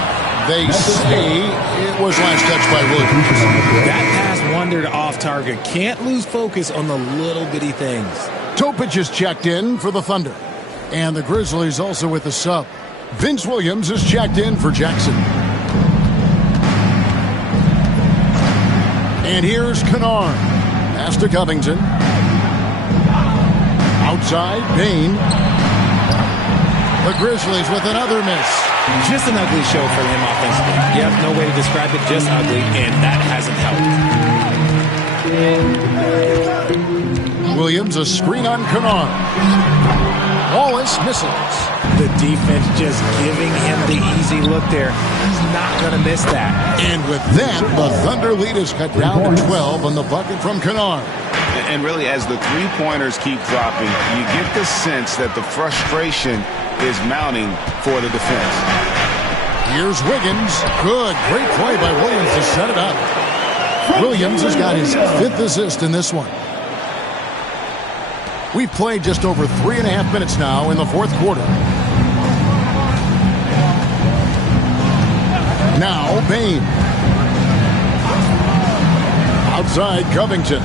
They say it was last touched by Williams. That pass wandered off target. Can't lose focus on the little bitty things. Topic is checked in for the Thunder. And the Grizzlies also with the sub. Vince Williams is checked in for Jackson. And here's Kennard. Pass to Covington. Outside, Bain. The Grizzlies with another miss. Just an ugly show for him offensively. Yep, no way to describe it, just ugly, and that hasn't helped. Williams, a screen on Kennard. Wallace misses. The defense just giving him the easy look there. He's not going to miss that. And with that, the Thunder lead is cut down to 12 on the bucket from Kennard. And really, as the three-pointers keep dropping, you get the sense that the frustration is mounting for the defense. Here's Wiggins. Good. Great play by Williams to set it up. Williams has got his 5th assist in this one. We've played just over 3.5 minutes now in the 4th quarter. Now, Bain. Outside, Covington.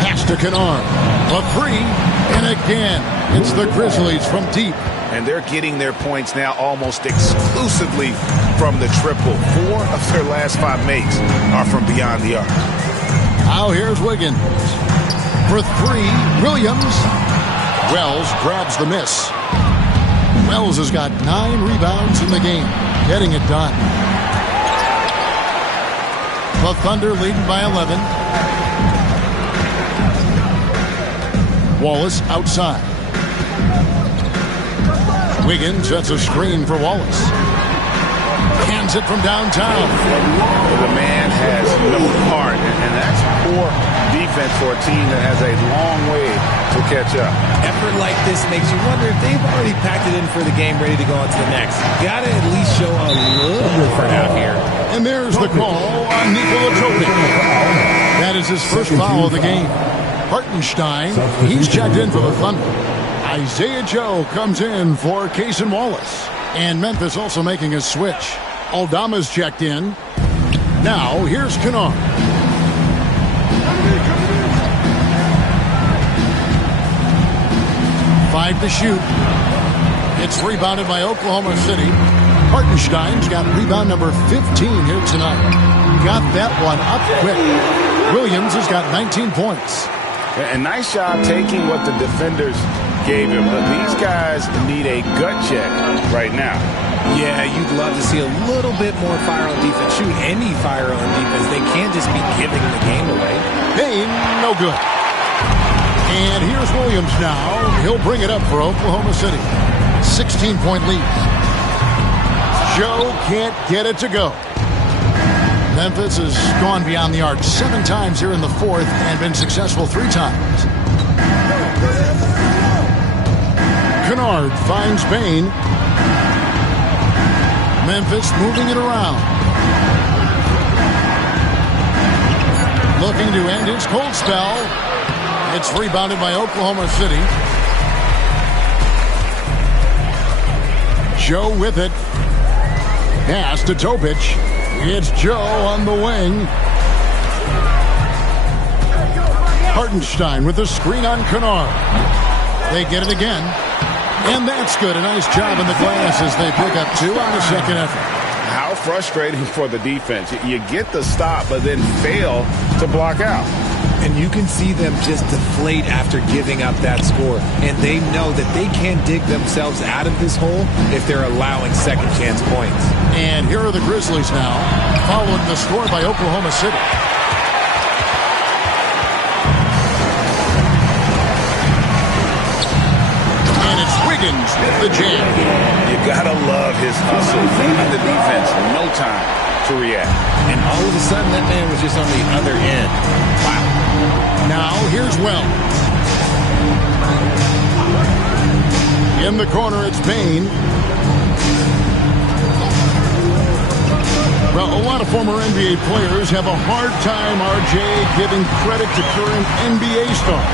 Pass to Kennard. A 3. And again, it's the Grizzlies from deep. And they're getting their points now almost exclusively from the triple. 4 of their last 5 makes are from beyond the arc. Now here's Wiggins. For 3, Williams. Wells grabs the miss. Wells has got 9 rebounds in the game, getting it done. The Thunder leading by 11. Wallace outside. Wiggins sets a screen for Wallace. Hands it from downtown. The man has no heart, and that's poor defense for a team that has a long way to catch up. Effort like this makes you wonder if they've already packed it in for the game, ready to go on to the next. Got to at least show a little effort out here. And there's the call on Nikola Jokic. That is his first foul of the game. Hartenstein, he's checked in for the Thunder. Isaiah Joe comes in for Cason Wallace. And Memphis also making a switch. Aldama's checked in. Now, here's Kennard. Five to shoot. It's rebounded by Oklahoma City. Hartenstein's got rebound number 15 here tonight. Got that one up quick. Williams has got 19 points. A nice job taking what the defenders gave him, but these guys need a gut check right now. Yeah, you'd love to see a little bit more fire on defense. Shoot, any fire on defense. They can't just be giving the game away. Payne, no good. And here's Williams now. He'll bring it up for Oklahoma City. 16-point lead. Joe can't get it to go. Memphis has gone beyond the arc 7 times here in the 4th and been successful 3 times. Kennard finds Bain. Memphis moving it around. Looking to end his cold spell. It's rebounded by Oklahoma City. Joe with it. Pass to Topic. It's Joe on the wing. Hartenstein with the screen on Kennard. They get it again. And that's good. A nice job in the glass as they pick up 2 on the second effort. How frustrating for the defense. You get the stop, but then fail to block out. And you can see them just deflate after giving up that score. And they know that they can't dig themselves out of this hole if they're allowing second chance points. And here are the Grizzlies now, following the score by Oklahoma City. And it's Wiggins with the jam. You gotta love his hustle, leaving the defense no time to react. And all of a sudden, that man was just on the other end. Wow. Now, here's Wells. In the corner, it's Bain. Well, a lot of former NBA players have a hard time, RJ, giving credit to current NBA stars.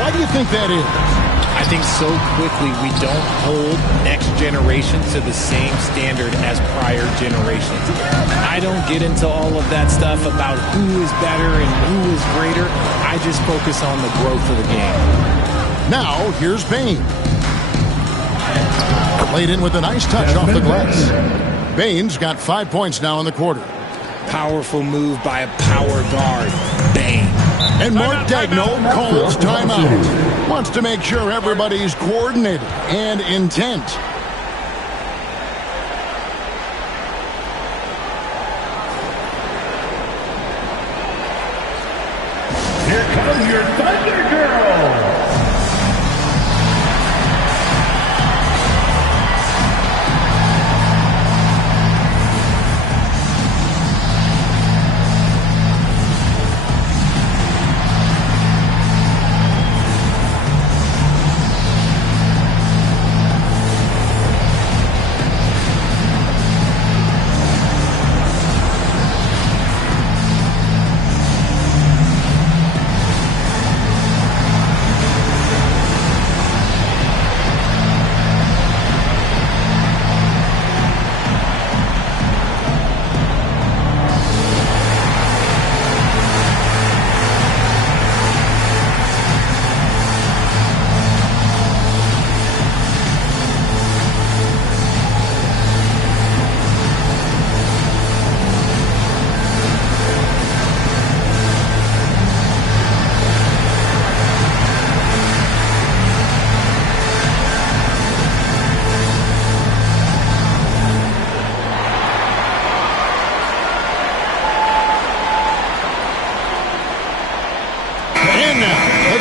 Why do you think that is? I think so quickly we don't hold next generation to the same standard as prior generations. I don't get into all of that stuff about who is better and who is greater. I just focus on the growth of the game. Now, here's Bain. Played in with a nice touch off the glass. Bain's got 5 points now in the quarter. Powerful move by a power guard. Bain. And Mark Daigneault calls timeout. Wants to make sure everybody's coordinated and intent. from your Thunder Girls.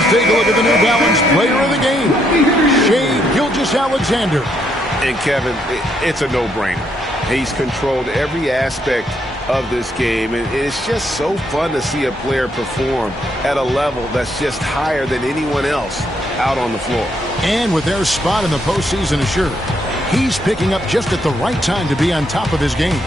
Take a look at the New Balance player of the game, Shai Gilgeous-Alexander. And Kevin, it's a no-brainer. He's controlled every aspect of this game, and it's just so fun to see a player perform at a level that's just higher than anyone else out on the floor. And with their spot in the postseason assured, he's picking up just at the right time to be on top of his game.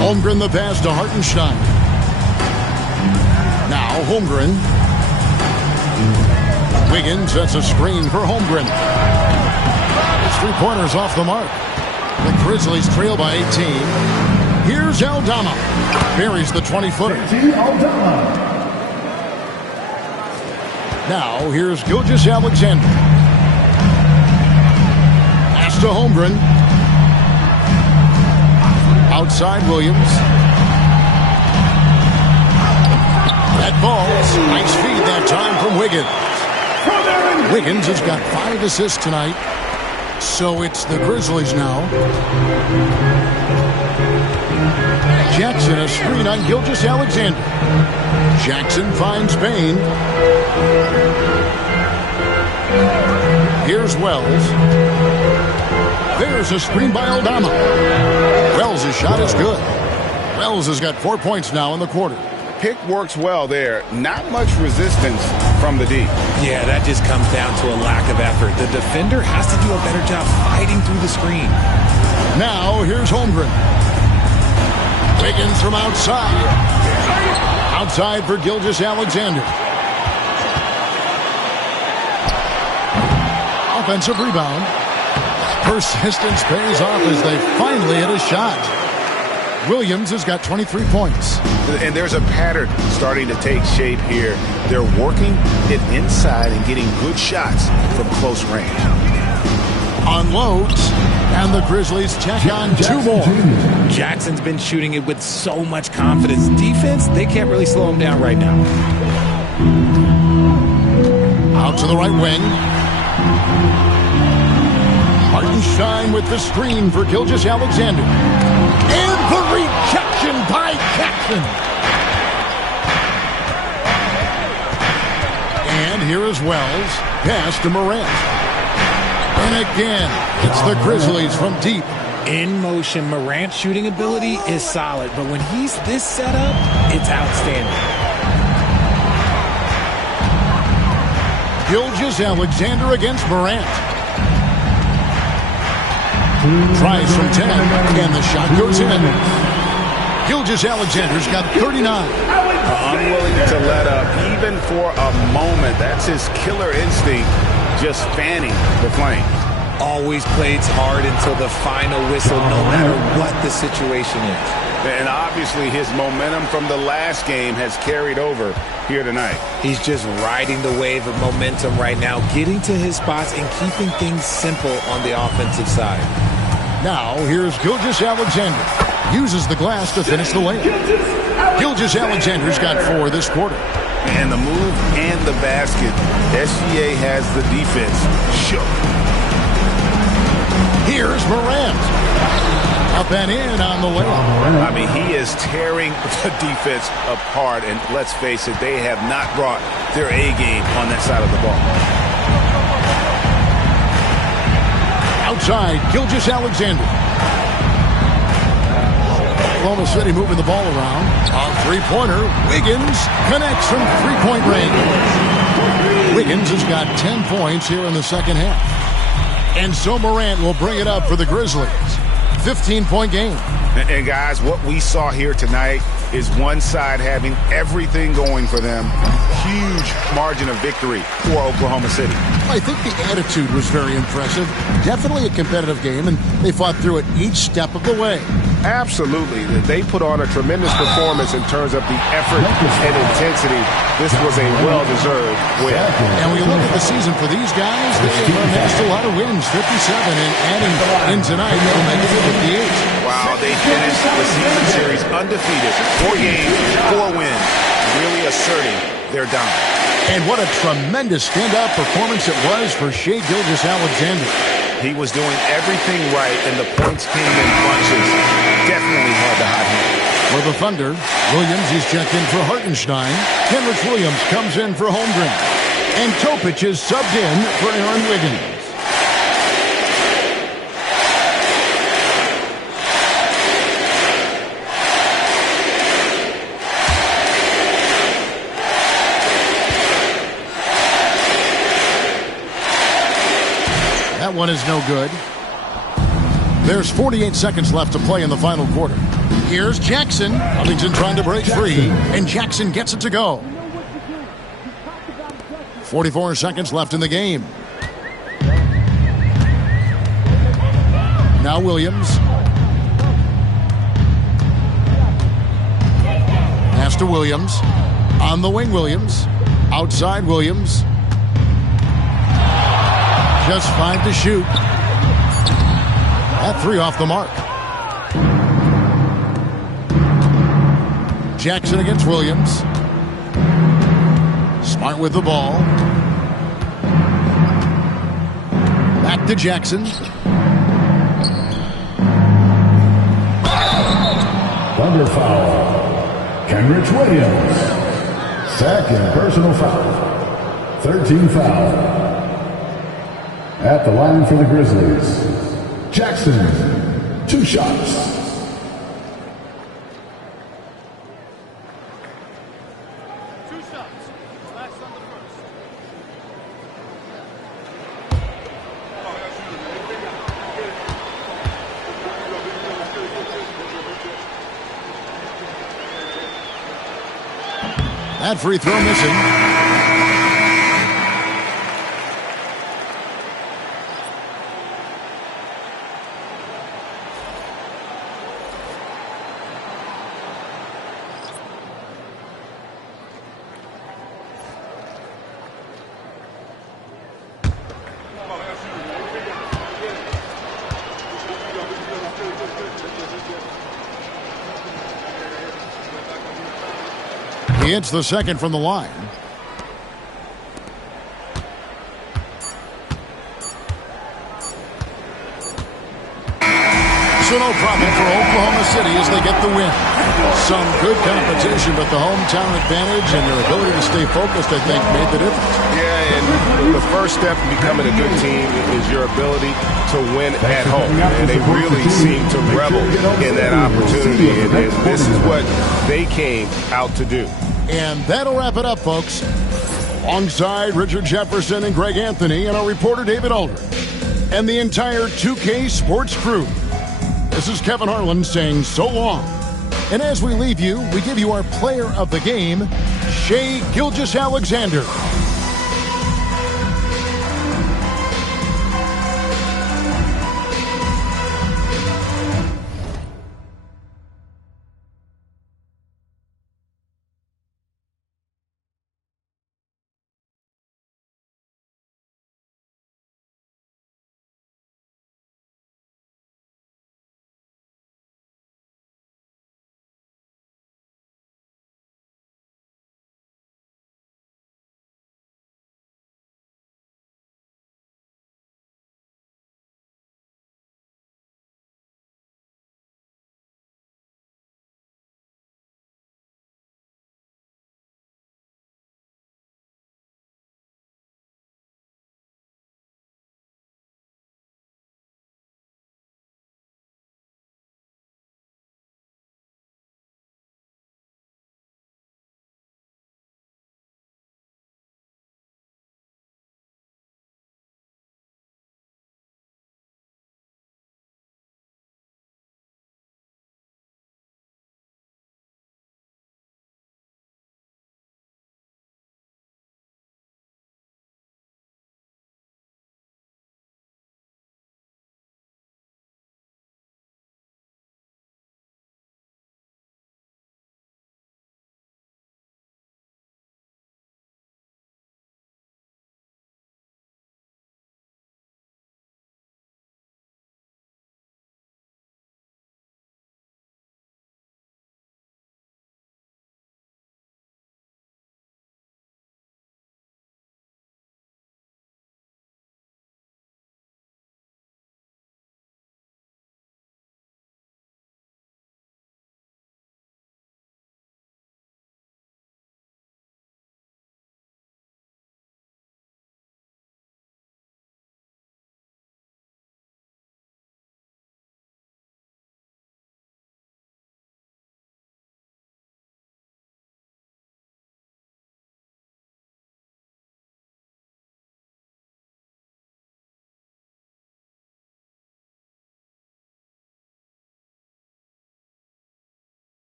Holmgren the pass to Hartenstein. Now Holmgren. Wiggins sets a screen for Holmgren. His three-pointers off the mark. The Grizzlies trail by 18. Here's Aldama. Buries the 20-footer. Now here's Gilgeous-Alexander. Pass to Holmgren. Outside Williams. That ball's nice feed that time from Wiggins. Wiggins has got 5 assists tonight. So it's the Grizzlies now. Jackson a screen on Gilgeous-Alexander. Jackson finds Bain. Here's Wells. There's a screen by Aldama. Wells' shot is good. Wells has got 4 points now in the quarter. Pick works well there. Not much resistance from the D. Yeah, that just comes down to a lack of effort. The defender has to do a better job fighting through the screen. Now here's Holmgren. Wiggins from outside. Outside for Gilgeous-Alexander. Offensive rebound. Persistence pays off as they finally hit a shot. Williams has got 23 points. And there's a pattern starting to take shape here. They're working it inside and getting good shots from close range. Unloads, and the Grizzlies check on 2 more. Jackson's been shooting it with so much confidence. Defense, they can't really slow him down right now. Out to the right wing. Hartenstein with the screen for Gilgeous-Alexander. And the rejection by Jackson. And here is Wells. Pass to Morant. And again, it's the Grizzlies from deep. In motion, Morant's shooting ability is solid, but when he's this set up, it's outstanding. Gilgeous-Alexander against Morant. Tries from 10, and the shot goes in. Gilgeous-Alexander's got 39. Unwilling to let up, even for a moment. That's his killer instinct, just fanning the flame. Always plays hard until the final whistle, no matter what the situation is. And obviously his momentum from the last game has carried over here tonight. He's just riding the wave of momentum right now, getting to his spots and keeping things simple on the offensive side. Now here's Gilgeous-Alexander. Uses the glass to finish the layup. Gilgeous-Alexander's got 4 this quarter. And the move and the basket, SGA has the defense shook. Here's Morant. Up and in on the layup. I mean, he is tearing the defense apart. And let's face it, they have not brought their A game on that side of the ball. Outside, Gilgeous-Alexander. Oklahoma City moving the ball around. On three-pointer, Wiggins connects from three-point range. Wiggins has got 10 points here in the second half. And so Morant will bring it up for the Grizzlies. 15-point game. And guys, what we saw here tonight is one side having everything going for them. Huge margin of victory for Oklahoma City. I think the attitude was very impressive. Definitely a competitive game, and they fought through it each step of the way. Absolutely. They put on a tremendous performance in terms of the effort and intensity. This was a well-deserved win. And when you look at the season for these guys, they have amassed a lot of wins, 57, and adding in tonight, they'll make it to 58. Wow, they finished the season series undefeated. 4 games, 4 wins, really asserting their dominance. And what a tremendous stand-up performance it was for Shai Gilgeous-Alexander. He was doing everything right, and the points came in bunches. Definitely had the hot hand. For the Thunder, Williams is checked in for Hartenstein. Kenrich Williams comes in for Holmgren. And Topic is subbed in for Aaron Wiggins. That one is no good. There's 48 seconds left to play in the final quarter. Here's Jackson. Covington trying to break free, and Jackson gets it to go. 44 seconds left in the game. Now Williams. Pass to Williams. On the wing, Williams. Outside, Williams. Just 5 to shoot. That 3 off the mark. Jackson against Williams. Smart with the ball. Back to Jackson. Thunder foul. Kenrich Williams. Second personal foul. 13 foul. At the line for the Grizzlies, Jackson, 2 shots. Last on the first. That free throw missing. He hits the second from the line. So no problem for Oklahoma City as they get the win. Some good competition, but the hometown advantage and their ability to stay focused, I think, made the difference. Yeah, and the first step in becoming a good team is your ability to win at home. And they really seem to revel in that opportunity, and this is what they came out to do. And that'll wrap it up, folks. Alongside Richard Jefferson and Greg Anthony and our reporter David Aldridge and the entire 2K Sports crew, this is Kevin Harlan saying so long. And as we leave you, we give you our player of the game, Shai Gilgeous-Alexander.